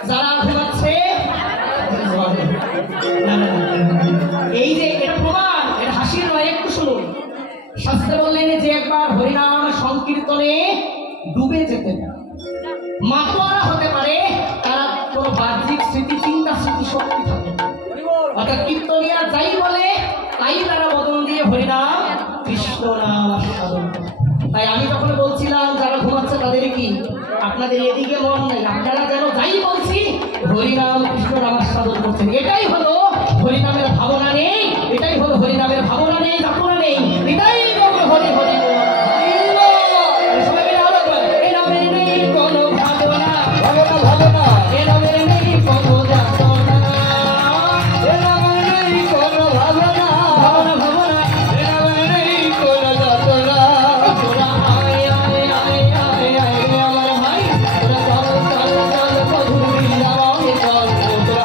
যারা ঘুমাচ্ছে না, না, না। এই যে এটা প্রমাণ, এটা হাসির নয়, একটু শুনুন। শাস্ত্রে বললেন যে একবার হরিনাম সংকীর্তনে ডুবে যেতে পারে, মাতোয়ারা হতে পারে, তারা কোনো বাহ্যিক স্মৃতি চিন্তা স্মৃতি শক্তি থাকে না। অর্থাৎ কীর্তনিয়া যাই বলে তাই তারা বদন দিয়ে হরিনাম কৃষ্ণ নাম আস্বাদন করে। তাই আমি যখন বলছিলাম যারা ঘুমাচ্ছে তাদের কি, আপনাদের এদিকে মন নেই, আপনারা যেন যাই বলছি হরিনাম কৃষ্ণ নাম আস্বাদন করছেন। এটাই হলো হরিনামের ভাবনা নেই, এটাই হলো হরিনামের ভাবনা নেই, যাতনা নেই, এটাই হলো হরি হরি বল। সবাই মিলে আরো বল, এই নামের নেই কোনো ভাবনা, ভাবনা ভাবনা এই নামের নেই কোনো যাতনা, এনামের নেই কোনো ভাবনা, ভাবনা ভাবনা এনামের নেই কোনো যাতনা। তোরা আয় আয় আয় আয় আয় রে আমার ভাই, তোরা চল চল চল মধুর বৃন্দাবনে চল, তোরা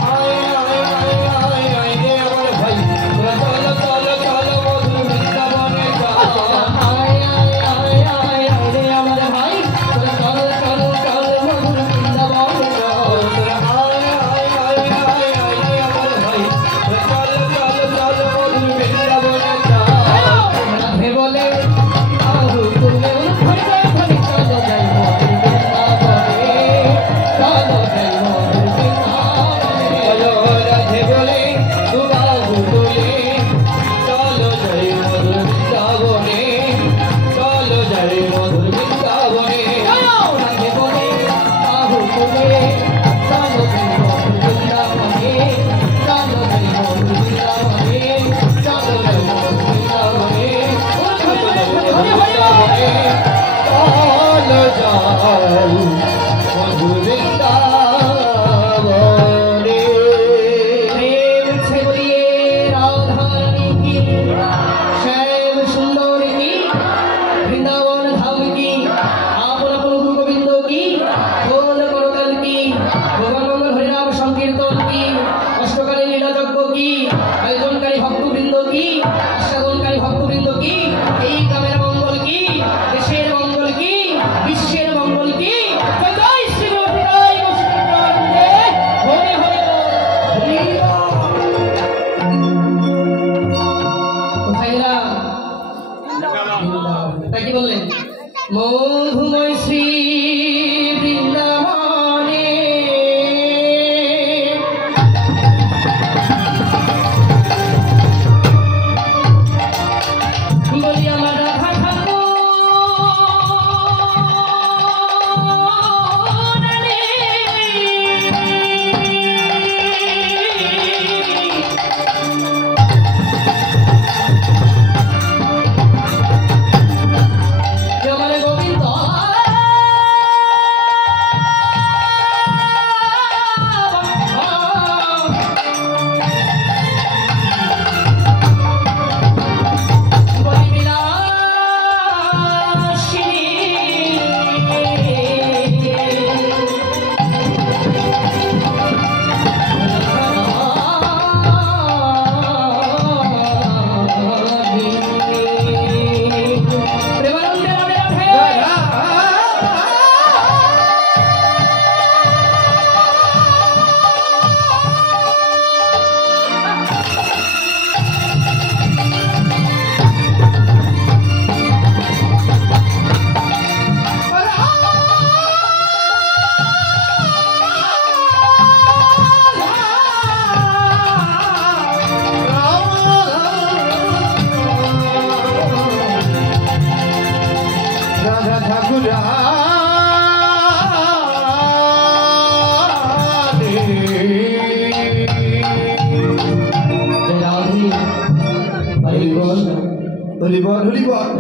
ঠাকুরা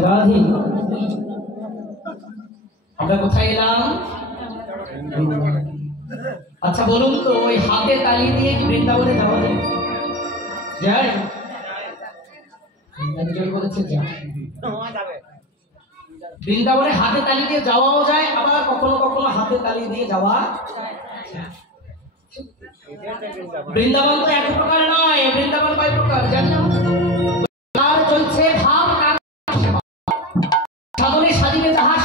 রাধি আমরা কোথায় এলাম? আচ্ছা বলুন তো, ওই হাতে তালি দিয়ে কি বৃন্দাবনে যাওয়া যায়? যায়? একজন বলেছে যায়। বৃন্দাবনে হাতে তালি দিয়ে যাওয়াও যায়, আবার কখনো কখনো হাতে তালি দিয়ে যাওয়া। বৃন্দাবন তো এক প্রকার নয়, বৃন্দাবন কয় প্রকার জানো? আর চলছে ভাব সাধনে সাজিবে যাহা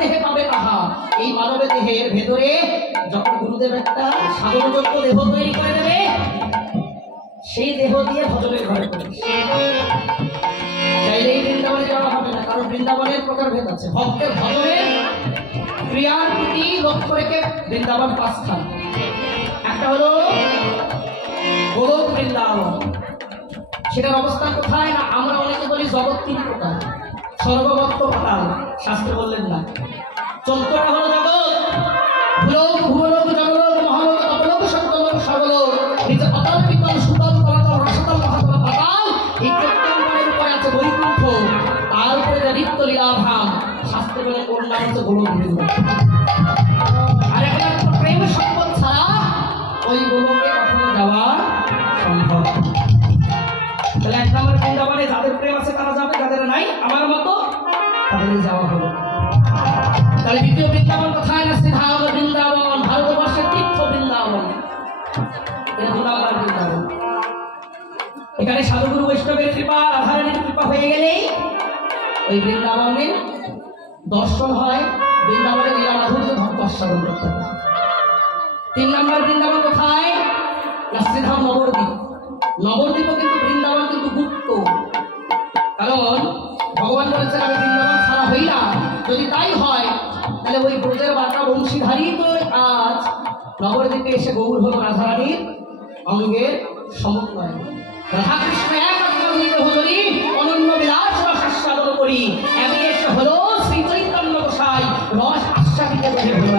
দেহে পাবে তাহা। এই মানব দেহের ভেতরে যখন গুরুদেব একটা সাধনযোগ্য দেহ তৈরি করে দেবে, সেই দেহ দিয়ে ভজনের ঘরে চাইলেই বৃন্দাবনে যাওয়া হবে না, কারণ বৃন্দাবনের প্রকারভেদ আছে। ভক্তের ভজনের ক্রিয়ার প্রতি লক্ষ্য রেখে বৃন্দাবন 5 স্থান। একটা হলো গোলক বৃন্দাবন, সেটার অবস্থান কোথায় না? আমরা অনেকে বলি জগৎ 3 প্রকার, সর্বভক্ত পাতাল, শাস্ত্রে বললেন না। 14টা হলো জগৎ, ভূলোক ভূলোক জগলোক মহালোক অপলোক সত্যলোক সর্বলোক। নিচে পাতাল পিতল সুতল তলাতল রসাতল মহাতল পাতাল। এই 14 উপরে আছে বৈকুণ্ঠ, তার উপরে যে নিত্য লীলাধাম, শাস্ত্রে বলে ওর নাম হচ্ছে গোলক বৃন্দাবন। আর একটা প্রেম সম্পদ ছাড়া ওই গোলকে কখনো যাওয়া সম্ভব। তাহলে 1 নম্বর বৃন্দাবনে যাদের প্রেম আছে তারা যাবে, যাদের নাই আমার মতো তাদের যাওয়া হলো। তাহলে দ্বিতীয় বৃন্দাবন কোথায় না? শ্রীধাম বৃন্দাবন, ভারতবর্ষের তীর্থ বৃন্দাবন। এটা 2 নম্বর বৃন্দাবন। এখানে সাধুগুরু বৈষ্ণবের কৃপা, রাধারানীর কৃপা হয়ে গেলেই ওই বৃন্দাবনের দর্শন হয়, বৃন্দাবনের লীলা মাধুর্য দর্শন করতে হবে। 3 নম্বর বৃন্দাবন কোথায় না? শ্রীধাম নবদ্বীপ। নবদ্বীপও কিন্তু বৃন্দাবন কিন্তু গুপ্ত, কারণ ভগবান বলেছেন আমি বৃন্দাবন ছাড়া হই না। যদি তাই হয় তাহলে ওই ব্রজের বাটা বংশীধারী তো আজ নবদ্বীপে এসে গৌর হল রাধারানীর অঙ্গের সমন্বয়। রাধাকৃষ্ণ একমাত্র হরি অনন্য বিলাস রসাস্বাদন করি, আমি এসে হলো শ্রী চৈতন্য গোসাই রস আস্বাদিতে বসে হল।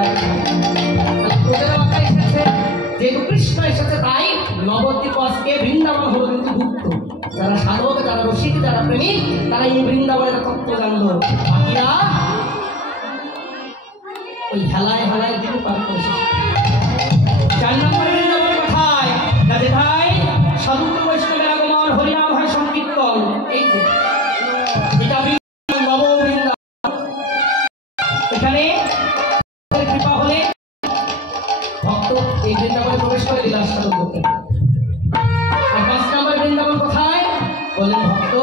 ব্রজের বাটা এসেছে, যেহেতু কৃষ্ণ এসেছে, তাই নবদ্বীপ আজকে বৃন্দাবন হলো কিন্তু গুপ্ত। যারা সাধক, যারা রসিক, যারা প্রেমিক, তারা এই বৃন্দাবনের তত্ত্ব জানলো। বাকিরা ওই হেলায় হেলায় দিন পার করেছে। 4 নম্বর বৃন্দাবন কোথায়? যাতে ভাই সাধুগুরু বৈষ্ণবের আগমন, হরিনাম হয় সংকীর্তন। এই যে এটা বৃন্দাবন, নব বৃন্দাবন। এখানে কৃপা হলে ভক্ত এই বৃন্দাবনে প্রবেশ করে লীলা সাধন করতে। আর 5 নম্বর বৃন্দাবন কোথায়? বলেন ভক্ত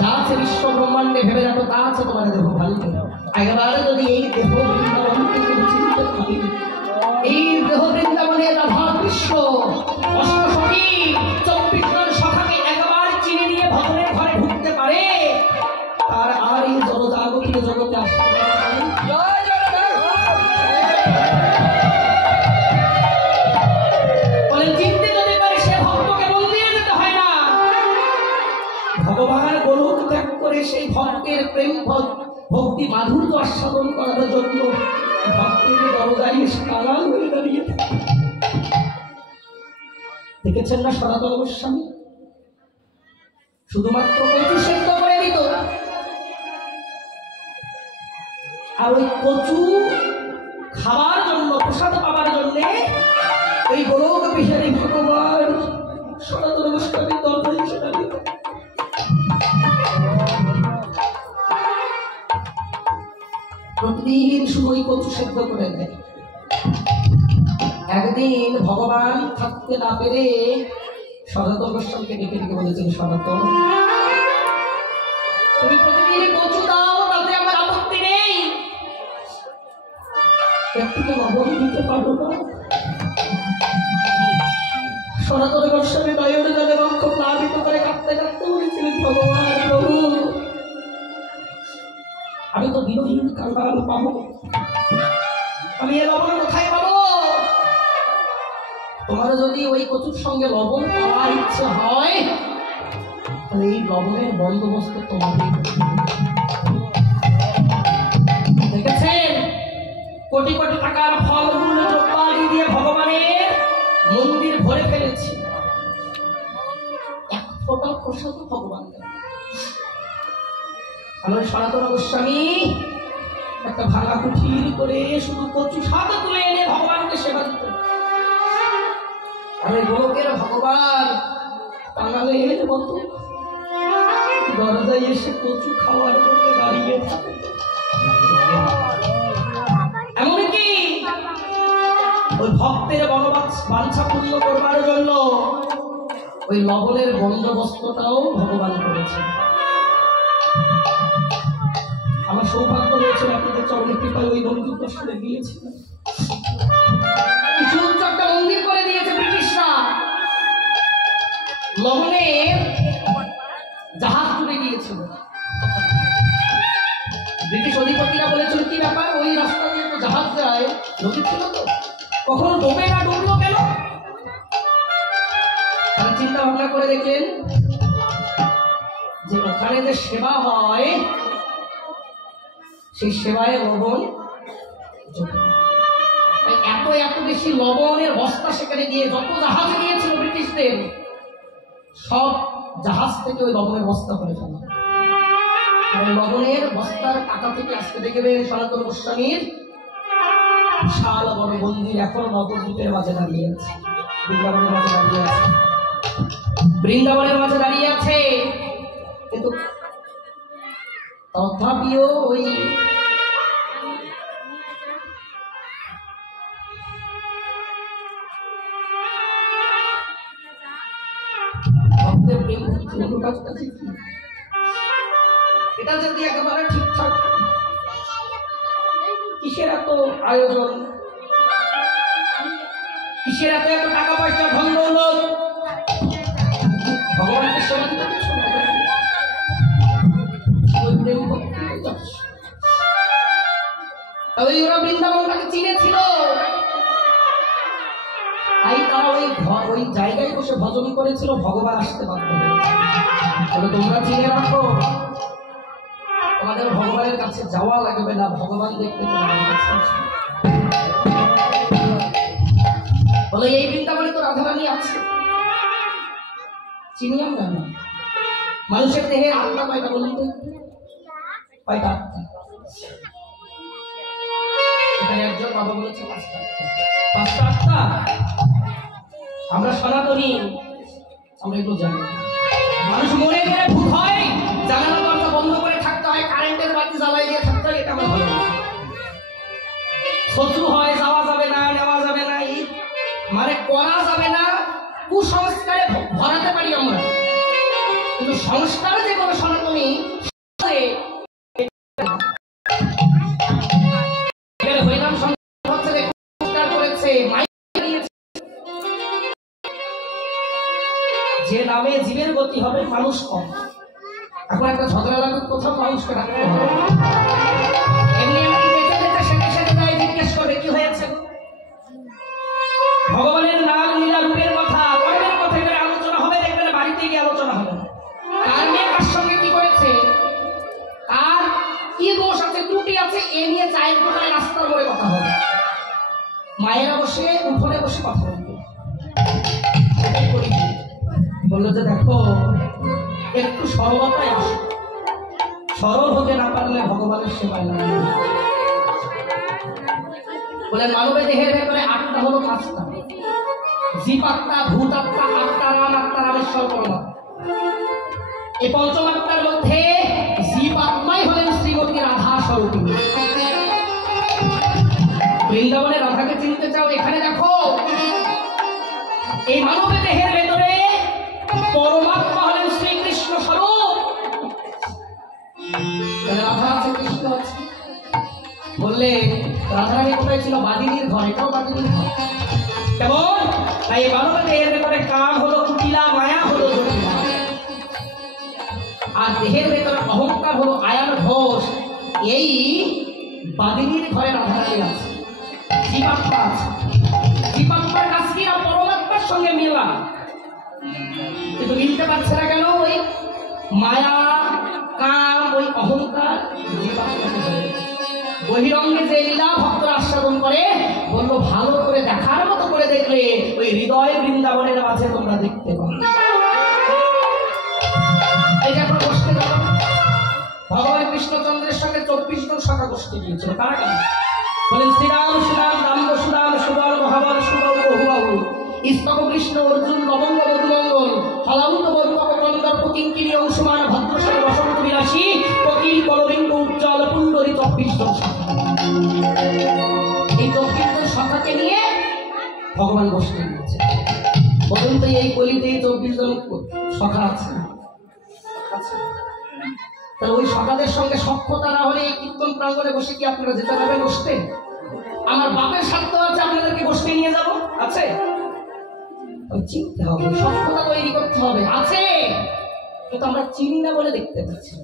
যা আছে বিশ্ব ব্রহ্মাণ্ডে ভেবে রাখো, তা আছে তোমার দেহ ভালো। একেবারে যদি এই দেহ বৃন্দাবনকে চিনতে পারি, এই দেহ বৃন্দাবনে রাধা কৃষ্ণ অষ্টসখী 24 জন সখাকে একবার চিনে নিয়ে ভজনের ঘরে ঢুকতে পারে, আর আর এই জগজাগতিক জগতে আসতে পারে। বলেন চিনতে যদি পারে সে ভক্তকে মন্দিরে যেতে হয় না। ভগবান গোলক ত্যাগ করে সেই ভক্তের প্রেম ভক্তি মাধুর্য আস্বাদন করার জন্য ভক্তের দরজায় এসে কালাল হয়ে দাঁড়িয়ে। দেখেছেন না সনাতন গোস্বামী শুধুমাত্র কচু সেদ্ধ করে দিত, আর ওই কচু খাবার জন্য, প্রসাদ পাবার জন্য এই গোলক বিহারী ভগবান সনাতন গোস্বামীর দরজায় এসে দাঁড়িয়ে। প্রতিদিন শুধু ওই কচু সেদ্ধ করে দেয়। একদিন ভগবান থাকতে না পেরে সনাতন গোস্বামীকে ডেকে ডেকে বলেছেন, সনাতন তুমি প্রতিদিন কচু দাও, তাতে আমার আপত্তি নেই, একটু লবণ দিতে পারো না? সনাতন গোস্বামী নয়ন জলে বক্ষ প্লাবিত করে কাঁদতে কাঁদতে বলেছিলেন, ভগবান প্রভু আমি তো বিরোহীন কাল পাবো, আমি এ লবণ কোথায় পাবো? তোমার যদি ওই কচুর সঙ্গে লবণ পাওয়ার ইচ্ছে হয় তাহলে এই লবণের বন্দোবস্ত তোমাদের দেখেছে কোটি কোটি টাকার ফলমূল দ্রব্যাদি দিয়ে ভগবানের মন্দির ভরে ফেলেছি, এক ফোঁটা প্রসাদ ভগবান দেন। আমার সনাতন গোস্বামী একটা ভাঙা কুঠির করে শুধু কচু শাক তুলে এনে ভগবানকে সেবা দিত। আমি গোলকের ভগবান বাঙালির মতো দরজায় এসে কচু খাওয়ার জন্য দাঁড়িয়ে থাকে। এমনকি ওই ভক্তের বাঞ্ছা পূর্ণ করবার জন্য ওই লবণের বন্দোবস্তটাও ভগবান করেছে। আমার সৌভাগ্য হয়েছিল আপনাদের চরণে কৃপায় ওই মন্দির দর্শনে গিয়েছিলাম। কিছু উচ্চ একটা মন্দির করে দিয়েছে ব্রিটিশরা, লবণে জাহাজ তুলে গিয়েছিল। ব্রিটিশ অধিপতিরা বলেছিল কি ব্যাপার, ওই রাস্তা দিয়ে তো জাহাজ যায়, নদী ছিল তো, কখনো ডোবে না, ডুবলো কেন? চিন্তা ভাবনা করে দেখলেন যে ওখানে যে সেবা হয় সেই সেবায় লবণ এত এত বেশি লবণের বস্তা সেখানে গিয়ে যত জাহাজ গিয়েছিল ব্রিটিশদের সব জাহাজ থেকে ওই লবণের বস্তা করে ফেলা। আর লবণের বস্তার টাকা থেকে আসতে দেখবে সনাতন গোস্বামীর বিশাল বড় মন্দির এখন নবদ্বীপের মাঝে দাঁড়িয়ে আছে, বৃন্দাবনের মাঝে দাঁড়িয়ে আছে, বৃন্দাবনের মাঝে দাঁড়িয়ে আছে। কিন্তু তথাপিও ওই ভক্তের প্রেম এটা যদি একেবারে ঠিকঠাক, কিসের এত আয়োজন, কিসের এত এত টাকা পয়সা ধন দৌলত, ভগবানকে সেবা দিতে ওই ওরা বৃন্দাবনটাকে চিনেছিল, তাই তারা ওই জায়গায় বসে ভজন করেছিল, ভগবান আসতে বাধ্য হয়েছে। তোমরা চিনে রাখো, তোমাদের ভগবানের কাছে যাওয়া লাগবে না, ভগবান দেখতে তোমাদের কাছে আসবে। বলে এই বৃন্দাবনে তো রাধারানী আছে, চিনি আমরা না। মানুষের দেহে আত্মা কয়টা বলুন তো, কয়টা আত্মা? এখানে একজন বাবা বলেছে পাঁচটা আত্মা। আমরা সনাতনী, আমরা এগুলো জানি। মানুষ মনে মনে ভূত হয়, জানালা দরজা বন্ধ করে থাকতে হয়, কারেন্টের বাতি জ্বালাই দিয়ে থাকতে হয়, এটা আমরা ভালো। শত্রু হয়, যাওয়া যাবে না, নেওয়া যাবে না, এই মানে করা যাবে না, কুসংস্কারে ভরাতে পারি আমরা। কিন্তু সংস্কারে যে কোনো সনাতনী হরিনাম সংস্কার করেছে, যে নামে জীবের গতি হবে, মানুষ কম। এখন একটা ঝগড়া লাগুক, কোথাও মানুষকে রাখতে হবে। এমনি এমনি যেতে যেতে সেটে সেটে যায়, জিজ্ঞেস করে কি হয়েছে। ভগবানের নাম লীলা রূপের কথা, কর্মের কথা করে আলোচনা হবে, দেখবেন বাড়িতে গিয়ে আলোচনা হবে। কার মেয়ে কার সঙ্গে কি করেছে, কার কি দোষ আছে, ত্রুটি আছে, এ নিয়ে চায়ের কোনায় রাস্তার মোড়ে কথা হবে। মায়েরা বসে উঠোনে বসে কথা বলবে। বললো যে দেখো একটু সরলতায় আসো, সরল হতে না পারলে ভগবানের সেবায় লাগবে। বলে মানবের দেহের ভেতরে আত্মা হলো পাঁচটা, জীবাত্মা, ভূতাত্মা, আত্মারাম, আত্মারামেশ্বর পরমাত্মা। এই পঞ্চমাত্মার মধ্যে জীবাত্মাই হলেন শ্রীমতী রাধা স্বরূপিণী। বৃন্দাবনে রাধাকে চিনতে চাও, এখানে দেখো এই মানবের দেহের ভেতরে পরমাত্মা হলেন শ্রীকৃষ্ণ স্বরূপ। রাধা আছে, কৃষ্ণ আছে। বললে রাধারানী কোথায় ছিল? বাদিনীর ঘর, এটাও বাদিনীর ঘর। কেমন? তাই মানবের দেহের ভেতরে কাম হলো কুটিলা, মায়া হলো জটিলা, আর দেহের ভেতরে অহংকার হলো আয়ান ঘোষ। এই বাদিনীর ঘরে রাধারানী আছে, জীবাত্মা আছে। জীবাত্মার কাছ কি না পরমাত্মার সঙ্গে মেলা, কিন্তু মিলতে পারছে না কেন? ওই মায়া, কাম, ওই অহংকার জীবাত্মাকে ধরে। বহিরঙ্গে যে লীলা ভক্তরা আস্বাদন করে বললো ভালো করে দেখার মতো করে দেখলে ওই হৃদয় বৃন্দাবনের মাঝে তোমরা দেখতে পাবে। এই যে আমরা বসতে গেলাম, ভগবান কৃষ্ণচন্দ্রের সঙ্গে 24 জন সখা গোষ্ঠী গিয়েছিল। কারা কারা? বলেন শ্রীরাম, সুরাম, দাম্ব সুরাম, সুবল, মহাবল, সুবল, বহুবাহু, স্তব কৃষ্ণ, অর্জুন, লবঙ্গ, মধুমঙ্গল, ফলান্ত, বৈপক, কন্দর্প, কিঙ্কিণী, অংশুমান, ভদ্রসর, বসন্ত বিলাসী, কোকিল, কলবিঙ্গ, উজ্জ্বল, পুণ্ডরী, 24 জন সখা। এই 24 জন সখাকে নিয়ে ভগবান গোষ্ঠী দিয়েছে। বলুন তো এই কলিতে 24 জন সখা আছে? তাহলে ওই সখাদের সঙ্গে সখ্যতা না হলে এই কীর্তন প্রাঙ্গণে বসে কি আপনারা যেতে পারবেন বসতে? আমার বাপের স্বার্থ আছে আপনাদেরকে বসতে নিয়ে যাব, আছে? চিনতে হবে, সখ্যতা তৈরি করতে হবে, আছে, কিন্তু আমরা চিনি না বলে দেখতে পাচ্ছি।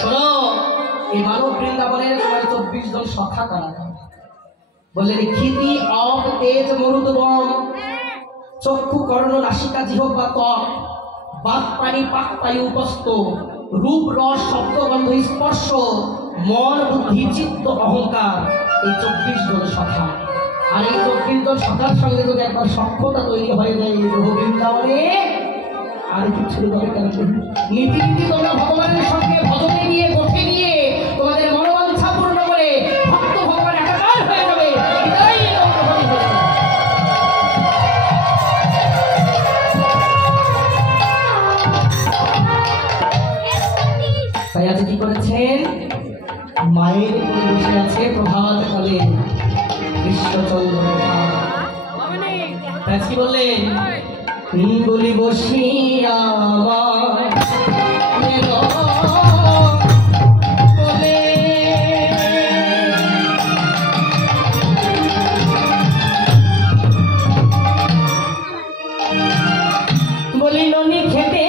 শোনো, এই মানব বৃন্দাবনের তোমার 24 জন সখা কারা? বললেন ক্ষিতি, অপ, তেজ, মরুদবম, চক্ষু, কর্ণ, নাসিকা, জিহ্বা, ত্বক, বাক, পানি, পাক, পায়ু, উপস্থ, রূপ, রস, শব্দ, গন্ধ, স্পর্শ, মন, বুদ্ধি, চিত্ত, অহংকার, এই 24 জন সখা। আর এই 24 জন সখার সঙ্গে যদি একবার সখ্যতা তৈরি হয়ে যায় এই গ্রহ বৃন্দাবনে, আর কিছু দরকার নেই। নীতি নীতি তোমরা ভগবানের সঙ্গে ভজনে নিয়ে গোঠে নিয়ে তোমাদের মনোবাঞ্ছা পূর্ণ করে ভক্ত ভগবান একাকার হয়ে যাবে। তাই আজ কি করেছেন? মায়ের কোলে বসে আছে প্রভাত কালে কৃষ্ণচন্দ্র। কি বললেন? বলি বসিয়া বলি ননি খেতে